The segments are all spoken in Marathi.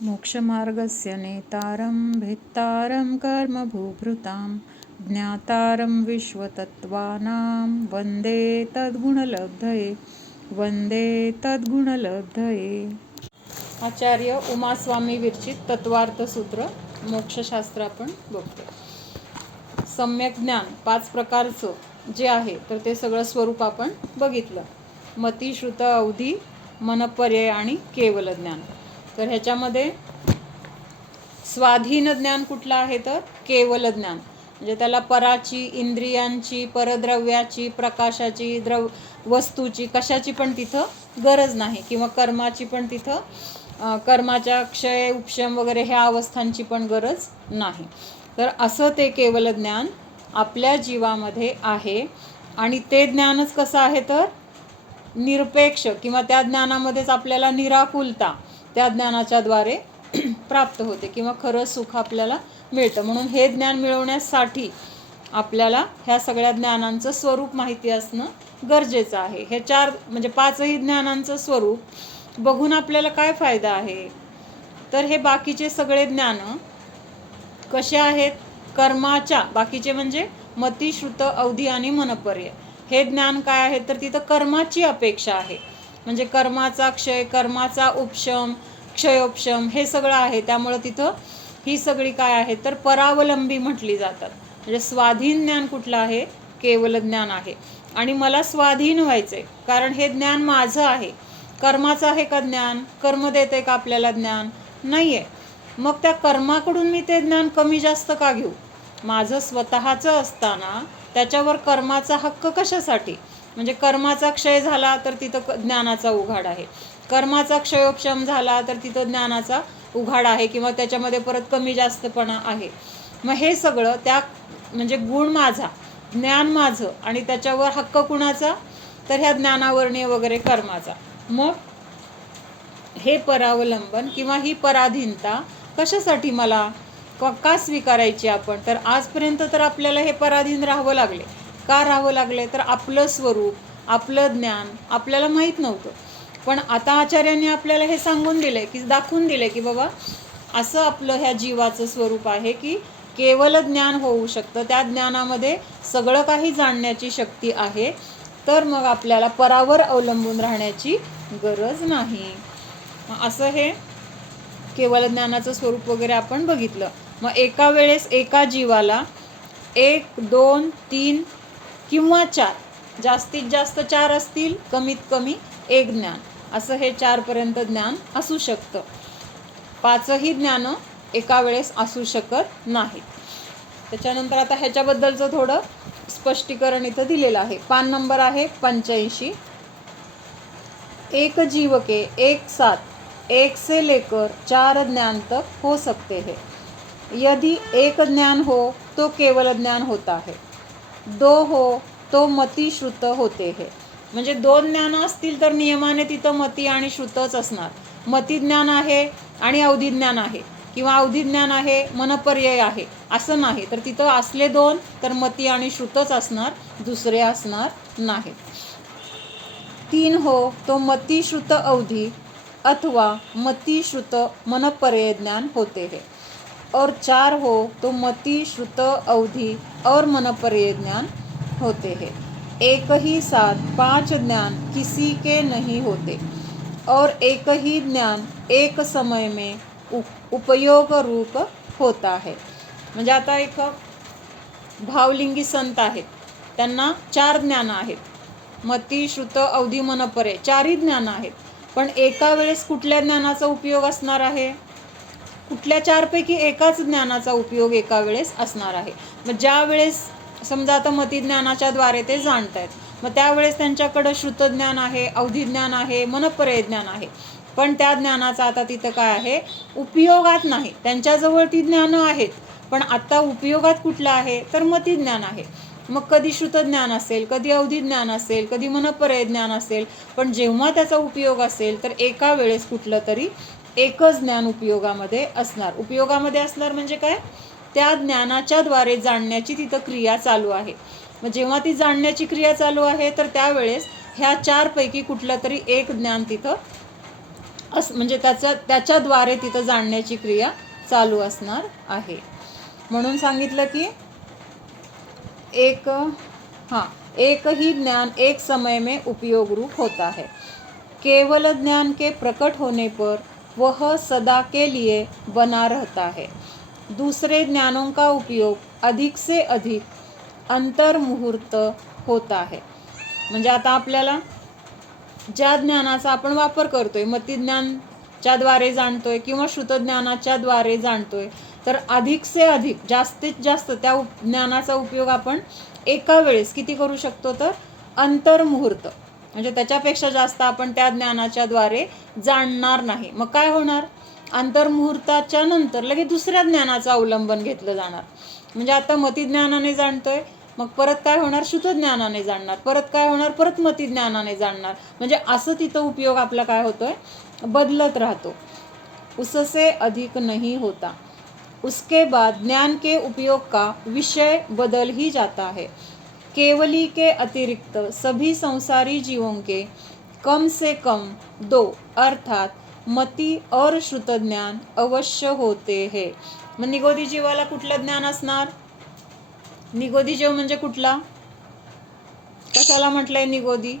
मोक्षमार्गस्य नेतारं भित्तारं कर्मभूभृतां ज्ञातारं विश्वतत्त्वानां वन्दे तद्गुणलब्धये वन्दे तद्गुणलब्धये. आचार्य उमास्वामी विरचित तत्वार्थ सूत्र मोक्षशास्त्र आपण बघतो. सम्यक ज्ञान 5 प्रकारचं जे आहे तर ते सगळं स्वरूप आपण बघितलं. मती, श्रुत, अवधी, मनपर्यय आणि केवल ज्ञान. तर ह्याच्यामध्ये स्वाधीन ज्ञान कुठलं आहे तर केवल ज्ञान, म्हणजे त्याला पराची, इंद्रियांची, परद्रव्याची, प्रकाशाची, वस्तूची, कशाची पण तिथं गरज नाही, किंवा कर्माची पण तिथं कर्माच्या क्षय, उपशम वगैरे ह्या अवस्थांची पण गरज नाही. तर असं ते केवल ज्ञान आपल्या जीवामध्ये आहे. आणि ते ज्ञानच कसं आहे तर निरपेक्ष, किंवा त्या ज्ञानामध्येच आपल्याला निराकुलता त्या ज्ञानाच्या द्वारे प्राप्त होते, किंवा खरं सुख आपल्याला मिळतं. म्हणून हे ज्ञान मिळवण्यासाठी आपल्याला ह्या सगळ्या ज्ञानांचं स्वरूप माहिती असणं गरजेचं आहे. हे 4 म्हणजे 5ही ज्ञानांचं स्वरूप बघून आपल्याला काय फायदा आहे तर हे बाकीचे सगळे ज्ञान कसे आहेत, कर्माच्या, बाकीचे म्हणजे मती, श्रुत, अवधी आणि मनपर्यय, हे ज्ञान काय आहे तर तिथं कर्माची अपेक्षा आहे. म्हणजे कर्माचा क्षय, कर्माचा उपशम, क्षयोपशम हे सगळं आहे. त्यामुळं तिथं ही सगळी काय आहे तर परावलंबी म्हटली जातात. म्हणजे स्वाधीन ज्ञान कुठलं आहे, केवल ज्ञान आहे. आणि मला स्वाधीन व्हायचंय, कारण हे ज्ञान माझं आहे. कर्माचं आहे का ज्ञान? कर्म देते का आपल्याला ज्ञान? नाही आहे. मग त्या कर्माकडून मी ते ज्ञान कमी जास्त का घेऊ? माझं स्वतःचं असताना त्याच्यावर कर्माचा हक्क कशासाठी? म्हणजे कर्माचा क्षय झाला तर तिथं ज्ञानाचा उघाड आहे, कर्माचा क्षयोपशम झाला तर तिथं ज्ञानाचा उघाड आहे, किंवा त्याच्यामध्ये परत कमी जास्तपणा आहे. मग हे सगळं त्या म्हणजे गुण माझा, ज्ञान माझं, आणि त्याच्यावर हक्क कुणाचा तर ह्या ज्ञानावर्णीय वगैरे कर्माचा. मग हे परावलंबन किंवा ही पराधीनता कशासाठी मला का स्वीकारायची आपण? तर आजपर्यंत तर आपल्याला हे पराधीन राहावं लागले. का राहावं लागले तर आपलं स्वरूप, आपलं ज्ञान आपल्याला माहीत नव्हतं. पण आता आचार्यांनी आपल्याला हे सांगून दिले, की दाखवून दिले, की बाबा असं आपलं ह्या जीवाचं स्वरूप आहे, की केवल ज्ञान होऊ शकतं. त्या ज्ञानामध्ये सगळं काही जाणण्याची शक्ती आहे. तर मग आपल्याला परावर अवलंबून राहण्याची गरज नाही. असं हे केवल ज्ञानाचं स्वरूप वगैरे आपण बघितलं. मग एका वेळेस एका जीवाला 1, 2, 3 किंवा 4, जास्तीत जास्त 4 असतील, कमीत कमी 1 ज्ञान, असं हे 4 पर्यंत ज्ञान असू शकतं. 5ही ज्ञान एका वेळेस असू शकत नाहीत. त्याच्यानंतर आता ह्याच्याबद्दलचं थोडं स्पष्टीकरण इथं दिलेलं आहे. पान नंबर आहे 85. एक जीव के एक साथ 1 से लेकर 4 ज्ञान तक हो सकते हैं. यदि 1 ज्ञान हो तो केवल ज्ञान होता है, 2 हो तो मती, श्रुत होते हैं. म्हणजे 2 ज्ञान असतील तर नियमाने तिथं मती आणि श्रुतच असणार. मती ज्ञान आहे आणि अवधी ज्ञान आहे, किंवा अवधी ज्ञान आहे मनपर्यय आहे, असं नाही. तर तिथं असले 2 तर मती आणि श्रुतच असणार, दुसरे असणार नाहीत. 3 हो तो मती, श्रुत, अवधी अथवा मती, श्रुत, मनपर्यय ज्ञान होते हैं. और 4 हो तो मति, श्रुत, अवधि और मनपर्यय ज्ञान होते हैं. एक ही साथ 5 ज्ञान किसी के नहीं होते, और एक ही ज्ञान एक समय में उपयोग रूप होता है. म्हणजे आता एक भावलिंगी संत आहेत, त्यांना 4 ज्ञान आहेत, मती, श्रुत, अवधी, मनपर्यय 4ही ज्ञान आहेत. पण एका वेळेस कुठल्या ज्ञानाचा उपयोग असणार आहे? कुठल्या 4 पैकी एकाच ज्ञानाचा उपयोग एका वेळेस असणार आहे. मग ज्या वेळेस समजा आता मती ज्ञानाच्या द्वारे ते जाणत आहेत, मग त्यावेळेस त्यांच्याकडं श्रुतज्ञान आहे, अवधी ज्ञान आहे, मनपर्यय ज्ञान आहे. पण त्या ज्ञानाचा आता तिथं काय आहे, उपयोगात नाही. त्यांच्याजवळ ती ज्ञानं आहेत, पण आता उपयोगात कुठलं आहे तर मती ज्ञान आहे. मग कधी श्रुतज्ञान असेल, कधी अवधी ज्ञान असेल, कधी मनपर्यय ज्ञान असेल. पण जेव्हा त्याचा उपयोग असेल तर एका वेळेस कुठलं तरी एकच ज्ञान उपयोगामध्ये असणार. उपयोगामध्ये असणार म्हणजे काय, त्या ज्ञानाच्या द्वारे जाणण्याची तिथं क्रिया चालू आहे. मग जेव्हा ती जाणण्याची क्रिया चालू आहे तर त्यावेळेस ह्या 4 पैकी कुठलं तरी एक ज्ञान तिथं म्हणजे त्याच्याद्वारे तिथं जाणण्याची क्रिया चालू असणार आहे. म्हणून सांगितलं की एक ही ज्ञान एक समय में उपयोग रूप होता है. केवल ज्ञान के प्रकट होने पर वह सदा के लिए बना रहता है. दूसरे ज्ञानों का उपयोग अधिक से अधिक अंतर्मुहूर्त होता है. म्हणजे आता आपल्याला ज्या ज्ञानाचा आपण वापर करतोय, मतिज्ञानच्या द्वारे जाणतोय किंवा श्रुतज्ञानाच्या द्वारे जाणतोय, तर अधिक से अधिक जास्तीत जास्त त्या ज्ञानाचा उपयोग आपण एका वेळेस किती करू शकतो, तर अंतर्मुहूर्त, म्हणजे त्याच्यापेक्षा जास्त आपण त्या ज्ञानाच्या द्वारे जाणणार नाही. मग काय होणार, अंतर्मुहूर्ताच्या नंतर लगेच दुसऱ्या ज्ञानाचं अवलंबन घेतलं जाणार. म्हणजे आता मतिज्ञानाने जाणतोय, मग परत काय होणार, श्रुतज्ञानाने जाणणार, परत काय होणार, परत मतिज्ञानाने जाणणार. म्हणजे असं तिथं उपयोग आपला काय होतोय, बदलत राहतो. उससे अधिक नहीं होता. उसके बाद ज्ञान के उपयोग का विषय बदल ही जाता है. केवली के अतिरिक्त सभी संसारी जीवों के कम से कम 2 अर्थात मति और श्रुत ज्ञान अवश्य होते हैं. मग निगोदी जीवाला कुठलं ज्ञान असणार, निगोदी जीव म्हणजे कुठला, कशाला म्हटलंय निगोदी,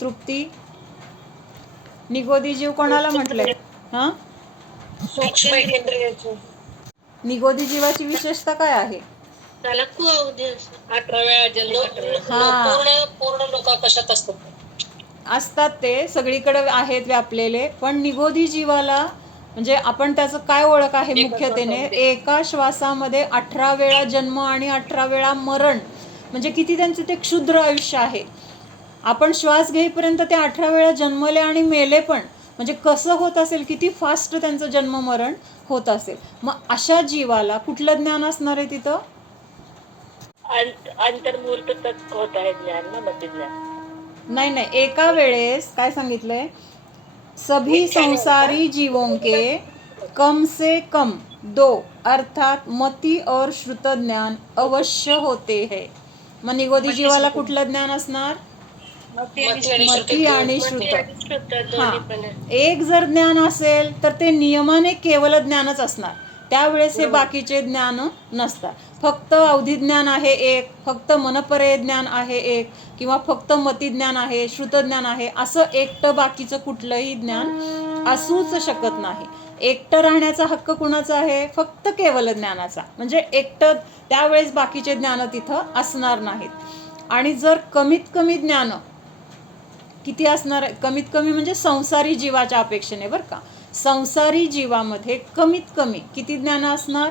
तृप्ती, निगोदी जीव कोणाला म्हटलंय, निगोदी जीवाची विशेषता काय आहे, त्याला 18 वेळा जन्म, पूर्ण लोक कशात असतात ते सगळीकडे आहेत व्यापलेले. पण निगोदी जीवाला म्हणजे आपण त्याचं काय ओळख आहे मुख्यतेने, एका श्वासामध्ये 18 वेळा जन्म आणि 18 वेळा मरण. म्हणजे किती त्यांचं ते क्षुद्र आयुष्य आहे. आपण श्वास घेईपर्यंत ते 18 वेळा जन्मले आणि मेले पण, म्हणजे कसं होत असेल, किती फास्ट त्यांचं जन्म मरण होत असेल. मग अशा जीवाला कुठलं ज्ञान असणार आहे तिथं, अंतर्मुहूर्त होत आहे ज्ञान ना, मतिज्ञान नाही, एका वेळेस काय सांगितलंय, सभी संसारी जीवों के कम से कम 2 अर्थात मति और श्रुत ज्ञान अवश्य होते हैं. मग निगोदी जीवाला कुठलं ज्ञान असणार, मति आणि श्रुत. एक जर ज्ञान असेल तर ते नियमाने केवल ज्ञानच असणार. त्यावेळेस हे बाकीचे ज्ञान नसतात. फक्त अवधी ज्ञान आहे एक, फक्त मनपरे ज्ञान आहे एक, किंवा फक्त मतिज्ञान आहे, श्रुतज्ञान आहे, असं एकटं बाकीचं कुठलंही ज्ञान असूच शकत नाही. एकटं राहण्याचा हक्क कुणाचा आहे, फक्त केवल ज्ञानाचा. म्हणजे एकटं त्यावेळेस बाकीचे ज्ञान तिथं असणार नाहीत. आणि जर कमीत कमी ज्ञान किती असणार, कमीत कमी म्हणजे संसारी जीवाच्या अपेक्षेने बरं का, संसारी जीवामध्ये कमीत कमी किती ज्ञान असणार,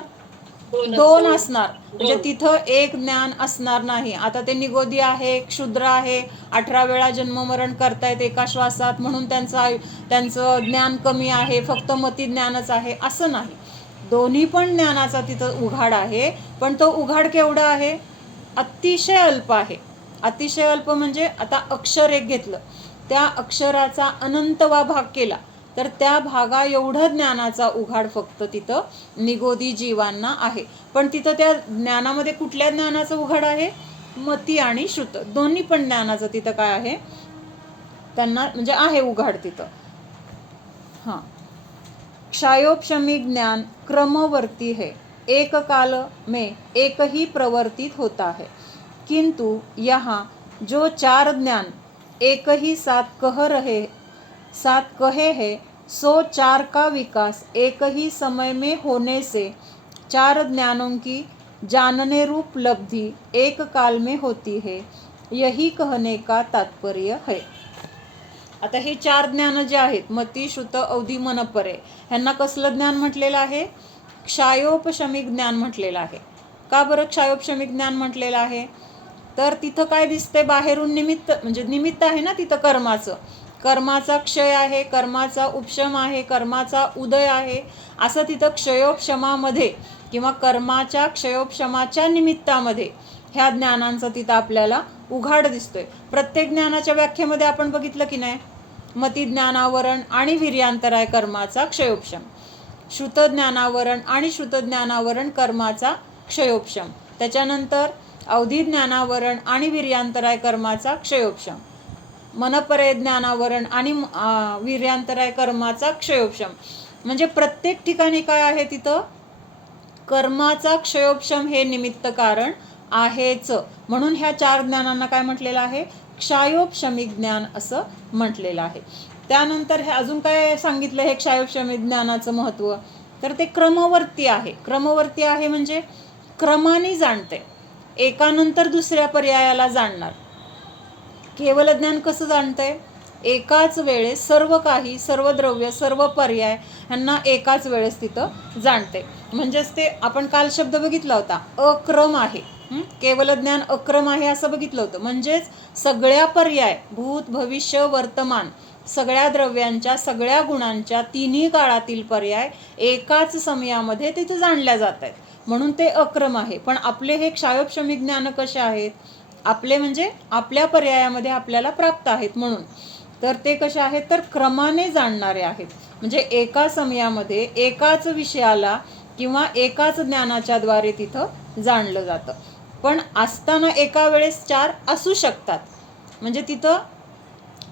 2 असणार. म्हणजे तिथं एक ज्ञान असणार नाही. आता ते निगोदी आहे, क्षुद्र आहे, 18 वेळा जन्ममरण करतायत एका श्वासात, म्हणून त्यांचं ज्ञान कमी आहे, फक्त मती ज्ञानच आहे असं नाही. दोन्ही पण ज्ञानाचा तिथं उघाड आहे. पण तो उघाड केवढा आहे, अतिशय अल्प आहे. अतिशय अल्प म्हणजे आता अक्षर एक घेतलं, त्या अक्षराचा अनंतवा भाग केला तर त्या भागा एवढं ज्ञानाचा उघाड फक्त तिथं निगोदी जीवांना आहे. पण तिथं त्या ज्ञानामध्ये कुठल्या ज्ञानाचं उघाड आहे, मती आणि श्रुत, दोन्ही पण ज्ञानाचं तिथं काय आहे, त्यांना म्हणजे आहे उघाड तिथं. क्षयोपशमी ज्ञान क्रमवर्ती है, एक काल में एक ही प्रवर्तित होता है, किंतु यहाँ जो 4 ज्ञान एक ही साथ कहे है, सो 4 का विकास एक ही समय में होने से 4 ज्ञानों की जानने रूप लब्धि एक काल में होती है, यही कहने का तात्पर्य है. आता हे 4 ज्ञान जे आहेत, मती, श्रुत, अवधी, मनपरे, ह्यांना कसलं ज्ञान म्हटलेलं आहे, क्षयोपशमिक ज्ञान म्हटलेलं आहे. का बरं क्षयोपशमिक ज्ञान म्हटलेलं आहे, तर तिथं काय दिसते, बाहेरून निमित्त, म्हणजे निमित्त आहे ना तिथं कर्माचं, कर्माचा क्षय आहे, कर्माचा उपशम आहे, कर्माचा उदय आहे, असं तिथं क्षयोपशमामध्ये किंवा कर्माच्या क्षयोपशमाच्या निमित्तामध्ये ह्या ज्ञानांचा तिथं आपल्याला उघाड दिसतोय. प्रत्येक ज्ञानाच्या व्याख्येमध्ये आपण बघितलं की नाही, मतिज्ञानावरण आणि वीर्यांतराय कर्माचा क्षयोपशम, श्रुतज्ञानावरण आणि श्रुतज्ञानावरण कर्माचा क्षयोपशम, त्याच्यानंतर अवधी ज्ञानावरण आणि वीर्यांतराय कर्माचा क्षयोपशम, मनपरे ज्ञानावरण आणि वीर्यांतराय कर्माचा क्षयोपशम. म्हणजे प्रत्येक ठिकाणी काय आहे तिथं कर्माचा क्षयोपशम हे निमित्त कारण आहेच. म्हणून ह्या 4 ज्ञानांना काय म्हटलेलं आहे, क्षयोपशमिक ज्ञान असं म्हटलेलं आहे. त्यानंतर हे अजून काय सांगितलं हे क्षयोपशमिक ज्ञानाचं महत्त्व, तर ते क्रमवर्ती आहे. क्रमवर्ती आहे म्हणजे क्रमाने जाणते, एकानंतर दुसऱ्या पर्यायाला जाणणार. केवल ज्ञान कसं जाणतंय, एकाच वेळेस सर्व काही, सर्व द्रव्य, सर्व पर्याय ह्यांना एकाच वेळेस तिथं जाणते. म्हणजेच ते आपण काल शब्द बघितला होता, अक्रम आहे. केवल ज्ञान अक्रम आहे असं बघितलं होतं. म्हणजेच सगळ्या पर्याय, भूत भविष्य वर्तमान, सगळ्या द्रव्यांच्या, सगळ्या गुणांच्या, तिन्ही काळातील पर्याय एकाच समयामध्ये तिथे जाणल्या जात आहेत, म्हणून ते अक्रम आहे. पण आपले हे क्षयोपशमिक ज्ञान कसे आहेत, आपले म्हणजे आपल्या पर्यायामध्ये आपल्याला प्राप्त आहेत म्हणून. तर ते कसे आहेत, तर क्रमाने जाणणारे आहेत. म्हणजे एका समयामध्ये एकाच विषयाला किंवा एकाच ज्ञानाच्या द्वारे तिथं जाणलं जातं. पण असताना एका वेळेस 4 असू शकतात. म्हणजे तिथं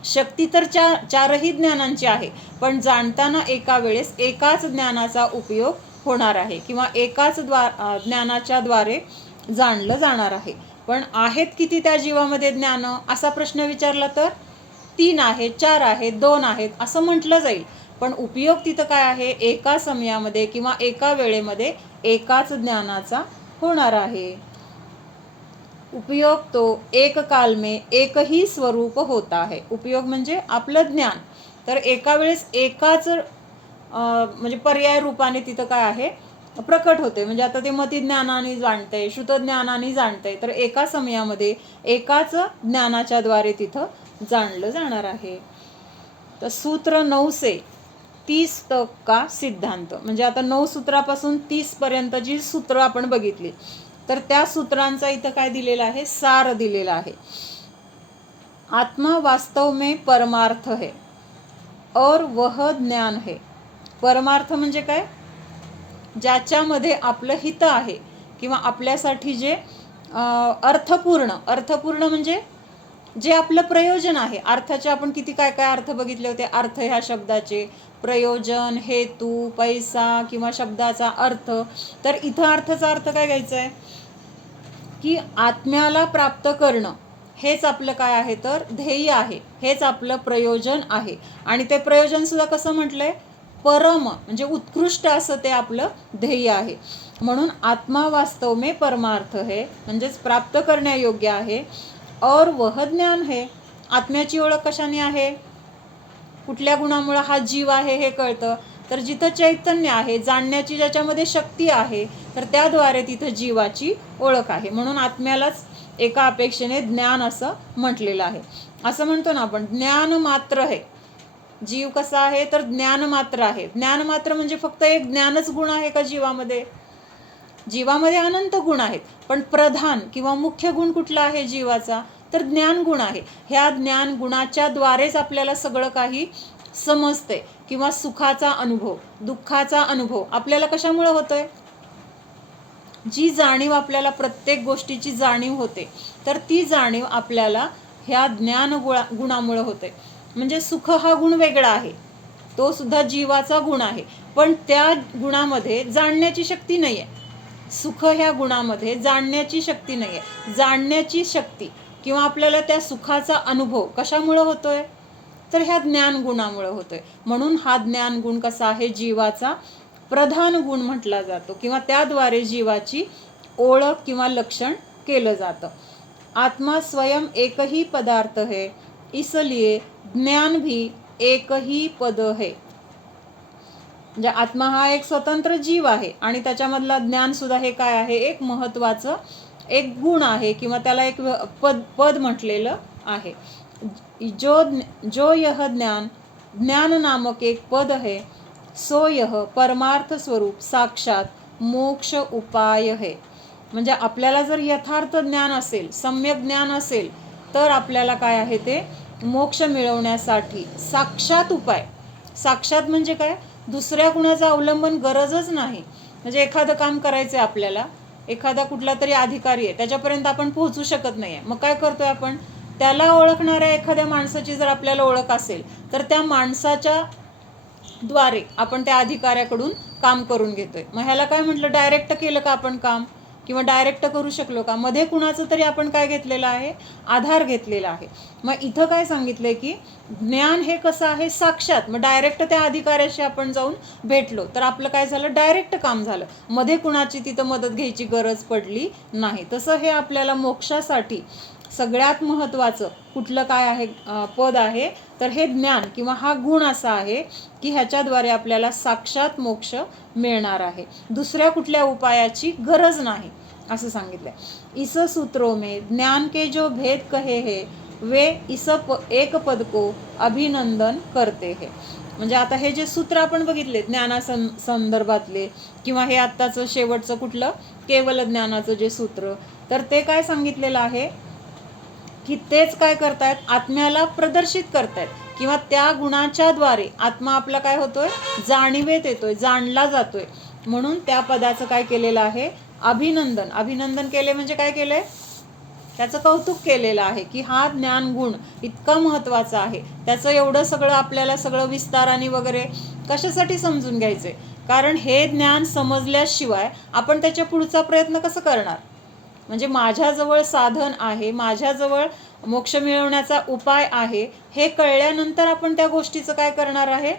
शक्ती तर चारही ज्ञानांची आहे, पण जाणताना एका वेळेस एकाच ज्ञानाचा उपयोग होणार आहे किंवा एकाच ज्ञानाच्या द्वारे जाणलं जाणार आहे. पण आहेत किती त्या जीवामध्ये ज्ञान असा प्रश्न विचारला तर 3 आहेत, 4 आहेत, 2 आहेत असं म्हटलं जाईल. पण उपयोग तिथं काय आहे, एका समयामध्ये किंवा एका वेळेमध्ये एकाच ज्ञानाचा होणार आहे. उपयोग तो एक काल में एक ही स्वरूप होता है. उपयोग म्हणजे आपलं ज्ञान तर एका वेळेस एकाच म्हणजे पर्याय रूपाने तिथं काय आहे प्रकट होते. म्हणजे आता ते मती ज्ञानाने जाणते, श्रुत ज्ञानाने जाणते, तर एका समयामध्ये एकाच ज्ञानाच्या द्वारे तिथं जाणलं जाणार आहे. तर सूत्र 9 से 30 तक का सिद्धांत. म्हणजे आता 9 सूत्रापासून 30 पर्यंतची सूत्र आपण बघितली, तर त्या सूत्रांचा इथं काय दिलेला आहे, सार दिलेला आहे. आत्मा वास्तव में परमार्थ है और वह ज्ञान है. परमार्थ म्हणजे काय, ज्याच्यामध्ये आपलं हित आहे किंवा आपल्यासाठी जे अर्थपूर्ण म्हणजे जे आपलं प्रयोजन आहे. अर्थाचे आपण किती काय काय अर्थ बघितले होते. अर्थ ह्या शब्दाचे प्रयोजन, हेतू, पैसा किंवा शब्दाचा अर्थ. तर इथं अर्थाचा अर्थ काय घ्यायचा आहे की आत्म्याला प्राप्त करणं हेच आपलं काय आहे, तर ध्येय आहे, हेच आपलं प्रयोजन आहे. आणि ते प्रयोजन सुद्धा कसं म्हटलंय, परम म्हणजे उत्कृष्ट असं ते आपलं ध्येय आहे. म्हणून आत्मा वास्तव में परमार्थ है म्हणजेच प्राप्त करण्यायोग्य आहे. और वह ज्ञान है. आत्म्याची ओळख कशाने आहे, कुठल्या गुणामुळे हा जीव आहे हे कळतं, तर जिथं चैतन्य आहे, जाणण्याची ज्याच्यामध्ये शक्ती आहे, तर त्याद्वारे तिथं जीवाची ओळख आहे. म्हणून आत्म्यालाच एका अपेक्षेने ज्ञान असं म्हटलेलं आहे. असं म्हणतो ना आपण, ज्ञान मात्र आहे. जीव कसा आहे, तर ज्ञान मात्र आहे. ज्ञान मात्र म्हणजे फक्त एक ज्ञानच गुण आहे का जीवामध्ये, जीवामध्ये अनंत गुण आहेत, पण प्रधान किंवा मुख्य गुण कुठला आहे जीवाचा, तर ज्ञान गुण आहे. ह्या ज्ञान गुणाच्या द्वारेच आपल्याला सगळं काही समजते किंवा सुखाचा अनुभव, दुःखाचा अनुभव आपल्याला कशामुळे होतोय, जी जाणीव आपल्याला प्रत्येक गोष्टीची जाणीव होते, तर ती जाणीव आपल्याला ह्या ज्ञान गुणामुळे होते. म्हणजे सुख हा गुण वेगळा आहे, तो सुद्धा जीवाचा गुण आहे, पण त्या गुणामध्ये जाणण्याची शक्ती नाही आहे. सुख ह्या गुणामध्ये जाणण्याची शक्ती नाही आहे. जाणण्याची शक्ती किंवा आपल्याला त्या सुखाचा अनुभव कशामुळे होतोय, तर ह्या ज्ञान गुणामुळे होतोय. म्हणून हा ज्ञान गुण कसा आहे, जीवाचा प्रधान गुण म्हटला जातो किंवा त्याद्वारे जीवाची ओळख किंवा लक्षण केलं जातं. आत्मा स्वयं एक ही पदार्थ है, इसलिए ज्ञान भी एक ही पद है. म्हणजे आत्मा हा एक स्वतंत्र जीव आहे आणि त्याच्यामधला ज्ञान सुद्धा हे काय आहे, एक महत्त्वाचं एक गुण आहे किंवा त्याला एक पद म्हटलेलं आहे. जो यह ज्ञान नामक एक पद है, सो यह परमार्थ स्वरूप साक्षात मोक्ष उपाय है. म्हणजे आपल्याला जर यथार्थ ज्ञान असेल, सम्यक ज्ञान असेल, तर आपल्याला काय आहे, ते मोक्ष मिळवण्यासाठी साक्षात उपाय. साक्षात म्हणजे काय, दुसऱ्या कुणाचं अवलंबन गरजच नाही. म्हणजे एखादं काम करायचं आहे आपल्याला, एखादा कुठला तरी अधिकारी आहे, त्याच्यापर्यंत आपण पोहोचू शकत नाही आहे, मग काय करतोय आपण, त्याला ओळखणाऱ्या एखाद्या माणसाची जर आपल्याला ओळख असेल तर त्या माणसाच्या द्वारे आपण त्या अधिकाऱ्याकडून काम करून घेतोय. मग ह्याला काय म्हटलं, डायरेक्ट केलं का आपण काम, किंवा डायरेक्ट करू शकलो का, मध्ये कुणाचं तरी आपण काय घेतलेलं आहे, आधार घेतलेला आहे. मग इथं काय सांगितलंय की ज्ञान हे कसं आहे, साक्षात. मग डायरेक्ट त्या अधिकाऱ्याशी आपण जाऊन भेटलो तर आपलं काय झालं, डायरेक्ट काम झालं, मध्ये कुणाची तिथं मदत घ्यायची गरज पडली नाही. तसं हे आपल्याला मोक्षासाठी सगळ्यात महत्त्वाचं कुठलं काय आहे, पद आहे, तर हे ज्ञान किंवा हा गुण असा आहे की ह्याच्याद्वारे आपल्याला साक्षात मोक्ष मिळणार आहे, दुसऱ्या कुठल्या उपायाची गरज नाही असं सांगितलंय. इस सूत्रों में ज्ञान के जो भेद कहे है वे इस एक पद को अभिनंदन करते है. म्हणजे आता हे जे सूत्र आपण बघितले ज्ञानासंदर्भातले, किंवा हे आत्ताचं शेवटचं कुठलं, केवल ज्ञानाचं जे सूत्र, तर ते काय सांगितलेलं आहे की तेच काय करतायत, आत्म्याला प्रदर्शित करतायत, किंवा त्या गुणाच्या द्वारे आत्मा आपला काय होतोय, जाणीवेत येतोय, जाणला जातोय. म्हणून त्या पदाचं काय केलेलं आहे, अभिनंदन. अभिनंदन केले म्हणजे काय केलंय, त्याचं कौतुक केलेलं आहे की हा ज्ञान गुण इतका महत्त्वाचा आहे. त्याचं एवढं सगळं आपल्याला सगळं विस्ताराने वगैरे कशासाठी समजून घ्यायचंय, कारण हे ज्ञान समजल्याशिवाय आपण त्याच्या पुढचा प्रयत्न कसं करणार. म्हणजे माझ्याजवळ साधन आहे, माझ्याजवळ मोक्ष मिळवण्याचा उपाय आहे, हे कळल्यानंतर आपण त्या गोष्टीचं काय करणार आहे,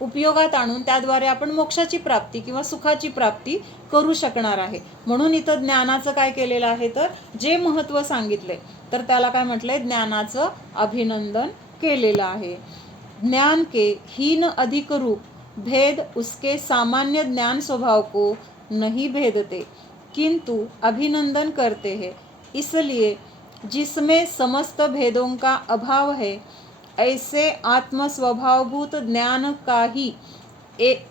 उपयोगात आणून त्याद्वारे आपण मोक्षाची प्राप्ती किंवा सुखाची प्राप्ती करू शकणार आहे. म्हणून इथं ज्ञानाचं काय केलेलं आहे, तर जे महत्त्व सांगितलंय तर त्याला काय म्हटलंय, ज्ञानाचं अभिनंदन केलेलं आहे. ज्ञान के हीन अधिक रूप भेद उसके सामान्य ज्ञान स्वभाव को नहीं भेदते किंतु अभिनंदन करते हैं, इसलिए जिसमें समस्त भेदों का अभाव है ऐसे आत्मस्वभावभूत ज्ञान का ही एक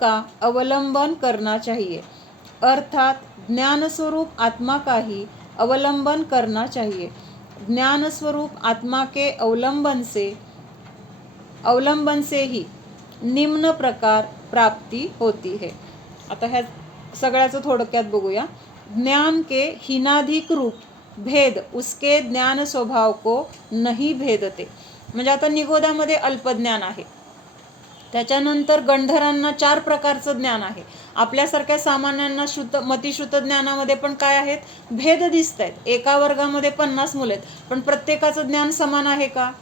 का अवलंबन करना चाहिए, अर्थात ज्ञान स्वरूप आत्मा का ही अवलंबन करना चाहिए. ज्ञान स्वरूप आत्मा के अवलंबन से ही निम्न प्रकार प्राप्ति होती है. आता ह्या सगळ्याचं थोडक्यात बघूया. ज्ञान के हीनाधिक रूप भेद उसके ज्ञान स्वभाव को नहीं भेदते. म्हणजे आता निगोदामध्ये अल्पज्ञान आहे, त्याच्यानंतर गंधरांना 4 प्रकारचं ज्ञान आहे, आपल्यासारख्या सामान्यांना मतिश्रुत ज्ञानामध्ये पण काय आहेत, भेद दिसत आहेत. एका वर्गामध्ये 50 मुलं आहेत पण प्रत्येकाचं ज्ञान समान आहे का,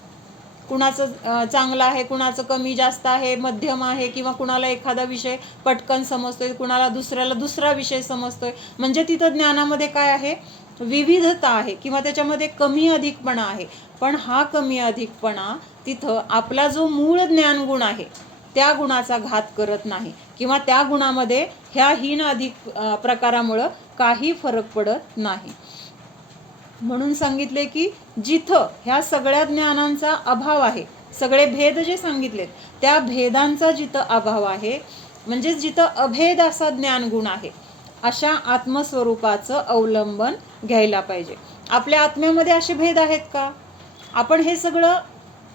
कुणाचं चांगलं आहे, कुणाचं कमी जास्त आहे, मध्यम आहे, किंवा कुणाला एखादा विषय पटकन समजतोय, कुणाला दुसरा विषय समजतोय. म्हणजे तिथं ज्ञानामध्ये काय आहे, विविधता आहे, किंवा त्याच्यामध्ये कमी अधिकपणा आहे. पण हा कमी अधिकपणा तिथं आपला जो मूळ ज्ञानगुण आहे त्या गुणाचा घात करत नाही, किंवा त्या गुणामध्ये ह्या हीन अधिक प्रकारामुळं काही फरक पडत नाही. म्हणून सांगितले की जिथं ह्या सगळ्या ज्ञानांचा अभाव आहे, सगळे भेद जे सांगितलेत त्या भेदांचा जिथं अभाव आहे, म्हणजे जिथं अभेद असा ज्ञानगुण आहे, अशा आत्मस्वरूपाचं अवलंबन घ्यायला पाहिजे. आपल्या आत्म्यामध्ये असे भेद आहेत का, आपण हे सगळं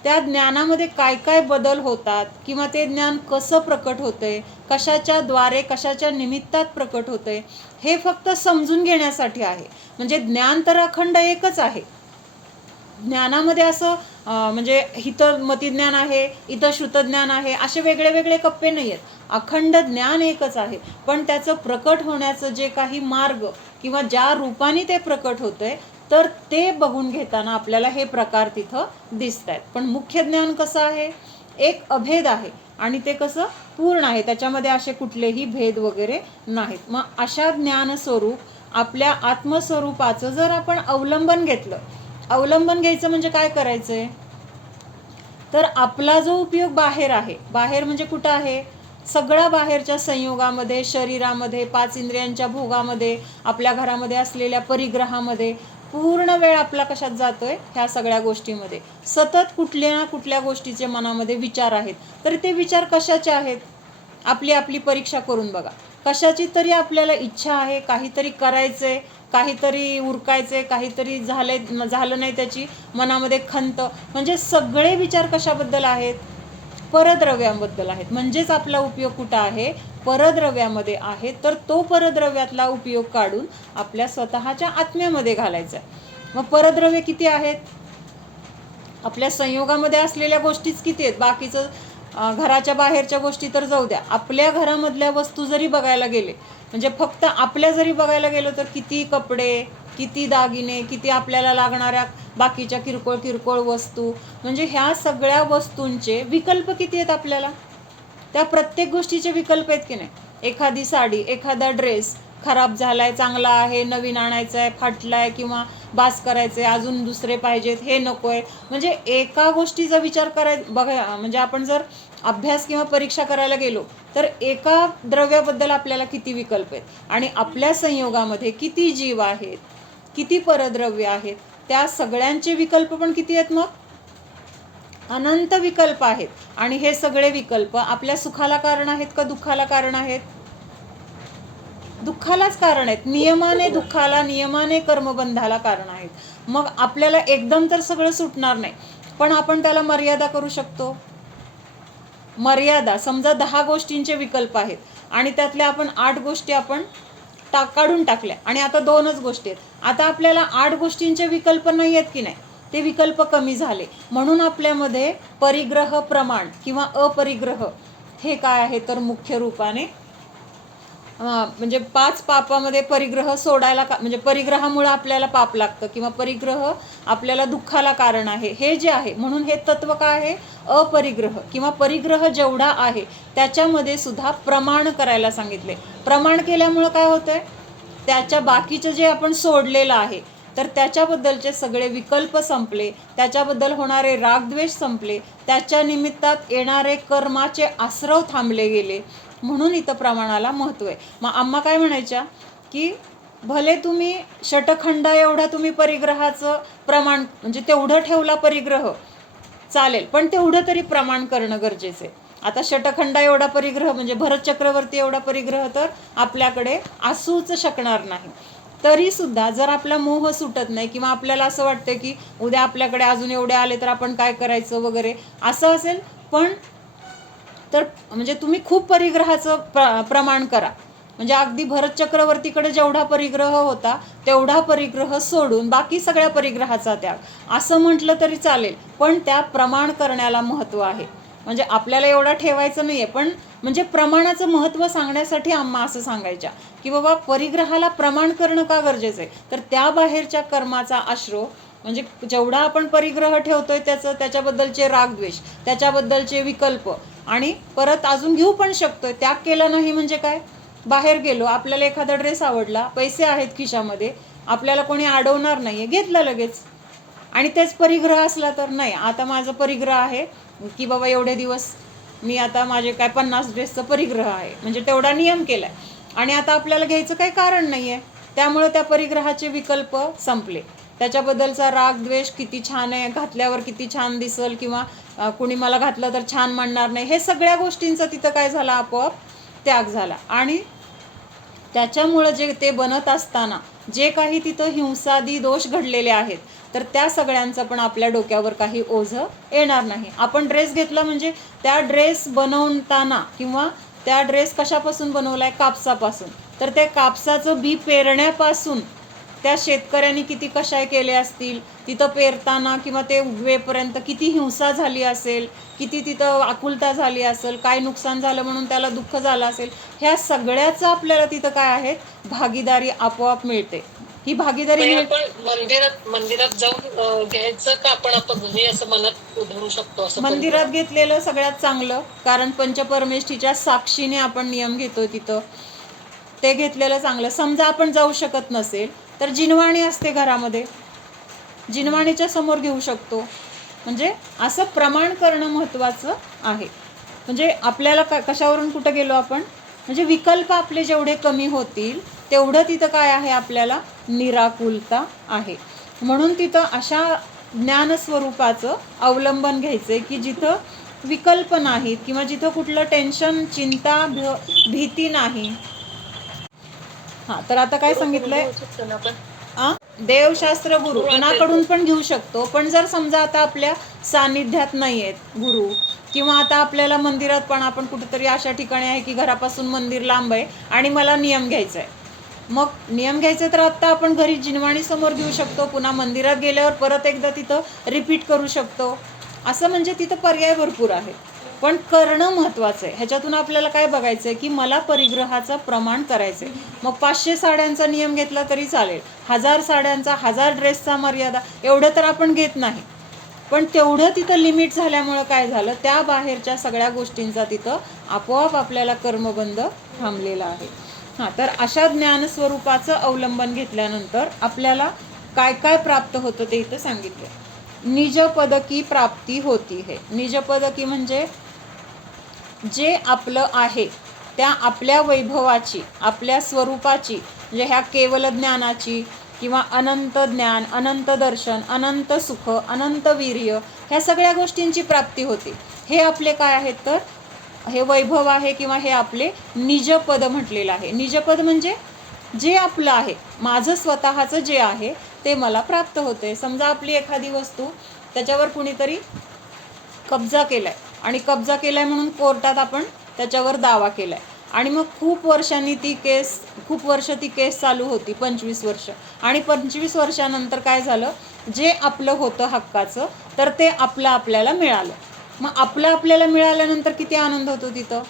त्या ज्ञानामध्ये काय काय बदल होतात, किंवा ते ज्ञान कसं प्रकट होतंय, कशाच्या द्वारे कशाच्या निमित्तात प्रकट होतंय, हे फक्त समजून घेण्यासाठी आहे. म्हणजे ज्ञान तर अखंड एकच आहे. ज्ञानामध्ये असं म्हणजे इथं मतिज्ञान आहे, इथं श्रुतज्ञान आहे, असे वेगळे वेगळे कप्पे नाही आहेत. अखंड ज्ञान एकच आहे, पण त्याचं प्रकट होण्याचं जे काही मार्ग किंवा ज्या रूपाने ते प्रकट होतंय तर ते बघून घेताना आपल्याला हे प्रकार तिथं दिसत आहेत. पण मुख्य ज्ञान कसं आहे, एक अभेद आहे आणि ते कसं पूर्ण आहे, त्याच्यामध्ये असे कुठलेही भेद वगैरे नाहीत. मग अशा ज्ञान स्वरूप आपल्या आत्मस्वरूपाचं जर आपण अवलंबन घेतलं, अवलंबन घ्यायचं म्हणजे काय करायचंय, तर आपला जो उपयोग बाहेर आहे, बाहेर म्हणजे कुठं आहे, सगळ्या बाहेरच्या संयोगामध्ये, शरीरामध्ये, 5 इंद्रियांच्या भोगामध्ये, आपल्या घरामध्ये असलेल्या परिग्रहामध्ये पूर्ण वेळ आपला कशात जातोय, ह्या सगळ्या गोष्टीमध्ये. सतत कुठल्या ना कुठल्या गोष्टीचे मनामध्ये विचार आहेत, तर ते विचार कशाचे आहेत, आपली आपली परीक्षा करून बघा. कशाची तरी आपल्याला इच्छा आहे, काहीतरी करायचंय, काहीतरी उरकायचंय, काहीतरी झालं नाही त्याची मनामध्ये खंत. म्हणजे सगळे विचार कशाबद्दल आहेत, परद्रव्यांबद्दल आहेत. म्हणजेच आपला उपयोग कुठं आहे, परद्रव्यामध्ये आहे. तर तो परद्रव्यातला उपयोग काढून आपल्या स्वतःच्या आत्म्यामध्ये घालायचा आहे. मग परद्रव्य किती आहेत? आपल्या संयोगामध्ये असलेल्या गोष्टीच किती आहेत? बाकीचं घराच्या बाहेरच्या गोष्टी तर जाऊ द्या, आपल्या घरामधल्या वस्तू जरी बघायला गेले, म्हणजे फक्त आपल्या जरी बघायला गेलो तर किती कपडे, किती दागिने, किती आपल्याला लागणाऱ्या बाकीच्या किरकोळ किरकोळ वस्तू, म्हणजे ह्या सगळ्या वस्तूंचे विकल्प किती आहेत आपल्याला? त्या प्रत्येक गोष्टीचे विकल्प आहेत की नाही? एखादी साडी, एखादा ड्रेस खराब झालाय, चांगला आहे, नवीन आणायचा आहे, फाटलाय किंवा बास करायचे, अजून दुसरे पाहिजेत, हे नको आहे. म्हणजे एका गोष्टीचा विचार बघा, म्हणजे आपण जर अभ्यास किंवा परीक्षा करायला गेलो तर एका द्रव्याबद्दल आपल्याला किती विकल्प आहेत, आणि आपल्या संयोगामध्ये किती जीव आहेत, किती परद्रव्य आहेत, त्या सगळ्यांचे विकल्प पण किती आहेत? मग अनंत विकल्प आहेत. आणि हे सगळे विकल्प आपल्या सुखाला कारण आहेत का दुःखाला कारण आहेत? दुःखालाच कारण आहेत. नियमाने दुःखाला, नियमाने कर्मबंधाला कारण आहेत. मग आपल्याला एकदम तर सगळं सुटणार नाही, पण आपण त्याला मर्यादा करू शकतो. मर्यादा, समजा 10 गोष्टींचे विकल्प आहेत आणि त्यातल्या आपण 8 गोष्टी आपण काढून टाकल्या आणि आता 2च गोष्टी आहेत. आता आपल्याला 8 गोष्टींचे विकल्प नाही आहेत की नाही, ते विकल्प कमी झाले. म्हणून आपल्यामध्ये परिग्रह प्रमाण किंवा अपरिग्रह हे काय आहे तर मुख्य रूपाने म्हणजे 5 पापामध्ये परिग्रह सोडायला म्हणजे परिग्रहामुळे आपल्याला पाप लागतं किंवा परिग्रह आपल्याला दुःखाला कारण आहे, हे जे आहे. म्हणून हे तत्व काय आहे? अपरिग्रह किंवा परिग्रह जेवढा आहे त्याच्यामध्ये सुद्धा प्रमाण करायला सांगितले. प्रमाण केल्यामुळं काय होतंय? त्याच्या बाकीचं जे आपण सोडलेलं आहे तर त्याच्याबद्दलचे सगळे विकल्प संपले, त्याच्याबद्दल होणारे रागद्वेष संपले, त्याच्या निमित्तात येणारे कर्माचे आश्रव थांबले गेले. म्हणून इथं प्रमाणाला महत्त्व आहे. मग आम्हा काय म्हणायच्या की भले तुम्ही षटखंडा एवढा तुम्ही परिग्रहाचं प्रमाण म्हणजे तेवढं ठेवला परिग्रह चालेल, पण तेवढं तरी प्रमाण करणं गरजेचं आहे. आता षटखंडा एवढा परिग्रह म्हणजे भरत चक्रवर्ती एवढा परिग्रह तर आपल्याकडे असूच शकणार नाही. तरी सुद्धा जर आपला मोह सुटत नाही किंवा आपल्याला असं वाटतं की उद्या आपल्याकडे अजून एवढे आले तर आपण काय करायचं वगैरे असं असेल, पण तर म्हणजे तुम्ही खूप परिग्रहाचं प्रमाण करा. म्हणजे अगदी भरत चक्रवर्तीकडे जेवढा परिग्रह होता तेवढा परिग्रह सोडून बाकी सगळ्या परिग्रहाचा त्याग असं म्हटलं तरी चालेल, पण त्या प्रमाण करण्याला महत्त्व आहे. म्हणजे आपल्याला एवढा ठेवायचं नाही आहे, पण म्हणजे प्रमाणाचं महत्त्व सांगण्यासाठी आम्हा असं सांगायच्या की बाबा परिग्रहाला प्रमाण करणं का गरजेचं आहे, तर त्या बाहेरच्या कर्माचा आश्रव म्हणजे जेवढा आपण परिग्रह ठेवतोय त्याच्याबद्दलचे रागद्वेष, त्याच्याबद्दलचे विकल्प, आणि परत अजून घेऊ पण शकतोय. त्याग केला नाही म्हणजे काय? बाहेर गेलो, आपल्याला एखादा ड्रेस आवडला, पैसे आहेत खिशामध्ये, आपल्याला कोणी अडवणार नाही आहे, घेतलं लगेच. आणि तेच परिग्रह असला तर नाही, आता माझं परिग्रह आहे की बाबा एवढे दिवस मी आता माझे काय 50 ड्रेसचं परिग्रह आहे, म्हणजे तेवढा नियम केला आहे आणि आता आपल्याला घ्यायचं काही कारण नाही आहे, त्यामुळे त्या परिग्रहाचे विकल्प संपले. त्याच्याबद्दलचा राग द्वेष, किती छान आहे, घातल्यावर किती छान दिसल किंवा कुणी मला घातलं तर छान म्हणणार नाही, हे सगळ्या गोष्टींचा तिथं काय झाला? आपोआप त्याग झाला. आणि त्याच्यामुळं जे ते बनत असताना जे काही तिथं हिंसादी दोष घडलेले आहेत तर त्या सगळ्यांचं पण आपल्या डोक्यावर काही ओझं येणार नाही. आपण ड्रेस घेतला म्हणजे त्या ड्रेस बनवताना किंवा त्या ड्रेस कशापासून बनवलाय? कापसापासून. तर त्या कापसाचं बी पेरण्यापासून त्या शेतकऱ्यांनी किती कशाय केले असतील, तिथं पेरताना किंवा ते उगवेपर्यंत किती हिंसा झाली असेल, किती तिथं आकुलता झाली असेल, काय नुकसान झालं म्हणून त्याला दुःख झालं असेल, ह्या सगळ्याचं आपल्याला तिथं काय आहे? भागीदारी आपोआप मिळते. ही भागीदारी आपण मंदिरात जाऊन घ्यायचं का आपण घरी असं मनात धरू शकतो? असं मंदिरात घेतलेलं सगळ्यात चांगलं, कारण पंचपरमेष्ठीच्या साक्षीने आपण नियम घेतोय तिथं, ते घेतलेलं चांगलं. समजा आपण जाऊ शकत नसेल तर जिनवाणी असते घरामध्ये, जिनवाणीच्या समोर घेऊ शकतो. म्हणजे असं प्रमाण करणं महत्त्वाचं आहे. म्हणजे आपल्याला कशावरून कुठं गेलो आपण, म्हणजे विकल्प आपले जेवढे कमी होतील तेवढं तिथं काय आहे? आपल्याला निराकुलता आहे. म्हणून तिथं अशा ज्ञानस्वरूपाचं अवलंबन घ्यायचं आहे की जिथं विकल्प नाहीत किंवा जिथं कुठलं टेन्शन, चिंता, भीती नाही. हां, तर आता काय सांगितलंय? देवशास्त्र गुरु कुणाकडून पण घेऊ शकतो, पण जर समजा आता आपल्या सानिध्यात नाही आहेत गुरु किंवा आता आपल्याला मंदिरात पण आपण कुठेतरी अशा ठिकाणी आहे की घरापासून मंदिर लांब आहे आणि मला नियम घ्यायचा आहे, मग नियम घ्यायचे तर आत्ता आपण घरी जिनवाणी समोर घेऊ शकतो, पुन्हा मंदिरात गेल्यावर परत एकदा तिथं रिपीट करू शकतो. असं म्हणजे तिथं पर्याय भरपूर आहे. पण करणं महत्त्वाचं आहे. ह्याच्यातून आपल्याला काय बघायचं आहे की मला परिग्रहाचं प्रमाण करायचं आहे. मग 500 साड्यांचा नियम घेतला तरी चालेल, 1000 साड्यांचा, 1000 ड्रेसचा मर्यादा, एवढं तर आपण घेत नाही. पण तेवढं तिथं लिमिट झाल्यामुळं काय झालं, त्या बाहेरच्या सगळ्या गोष्टींचा तिथं आपोआप आपल्याला कर्मबंध थांबलेला आहे. हां, तर अशा ज्ञानस्वरूपाचं अवलंबन घेतल्यानंतर आपल्याला काय काय प्राप्त होतं ते इथं सांगितलं. निजपदकी प्राप्ती होती है. निजपदकी म्हणजे जे आपलं आहे त्या आपल्या वैभवाची, आपल्या स्वरूपाची, म्हणजे ह्या केवल ज्ञानाची किंवा अनंत ज्ञान, अनंत दर्शन, अनंत सुख, अनंत वीर्य, ह्या सगळ्या गोष्टींची प्राप्ती होते. हे आपले काय आहेत, तर हे वैभव आहे किंवा हे आपले निजपद म्हटलेलं आहे. निजपद म्हणजे जे आपलं आहे, माझं स्वतःचं जे आहे ते मला प्राप्त होते. समजा आपली एखादी वस्तू, त्याच्यावर कुणीतरी कब्जा केलाय आणि कब्जा केलाय म्हणून कोर्टात आपण त्याच्यावर दावा केलाय आणि मग खूप वर्षांनी खूप वर्ष ती केस चालू होती, 25 वर्ष, आणि 25 वर्षानंतर काय झालं, जे आपलं होतं हक्काचं तर ते आपलं आपल्याला मिळालं. मग आपलं आपल्याला मिळाल्यानंतर किती आनंद होतो, तिथं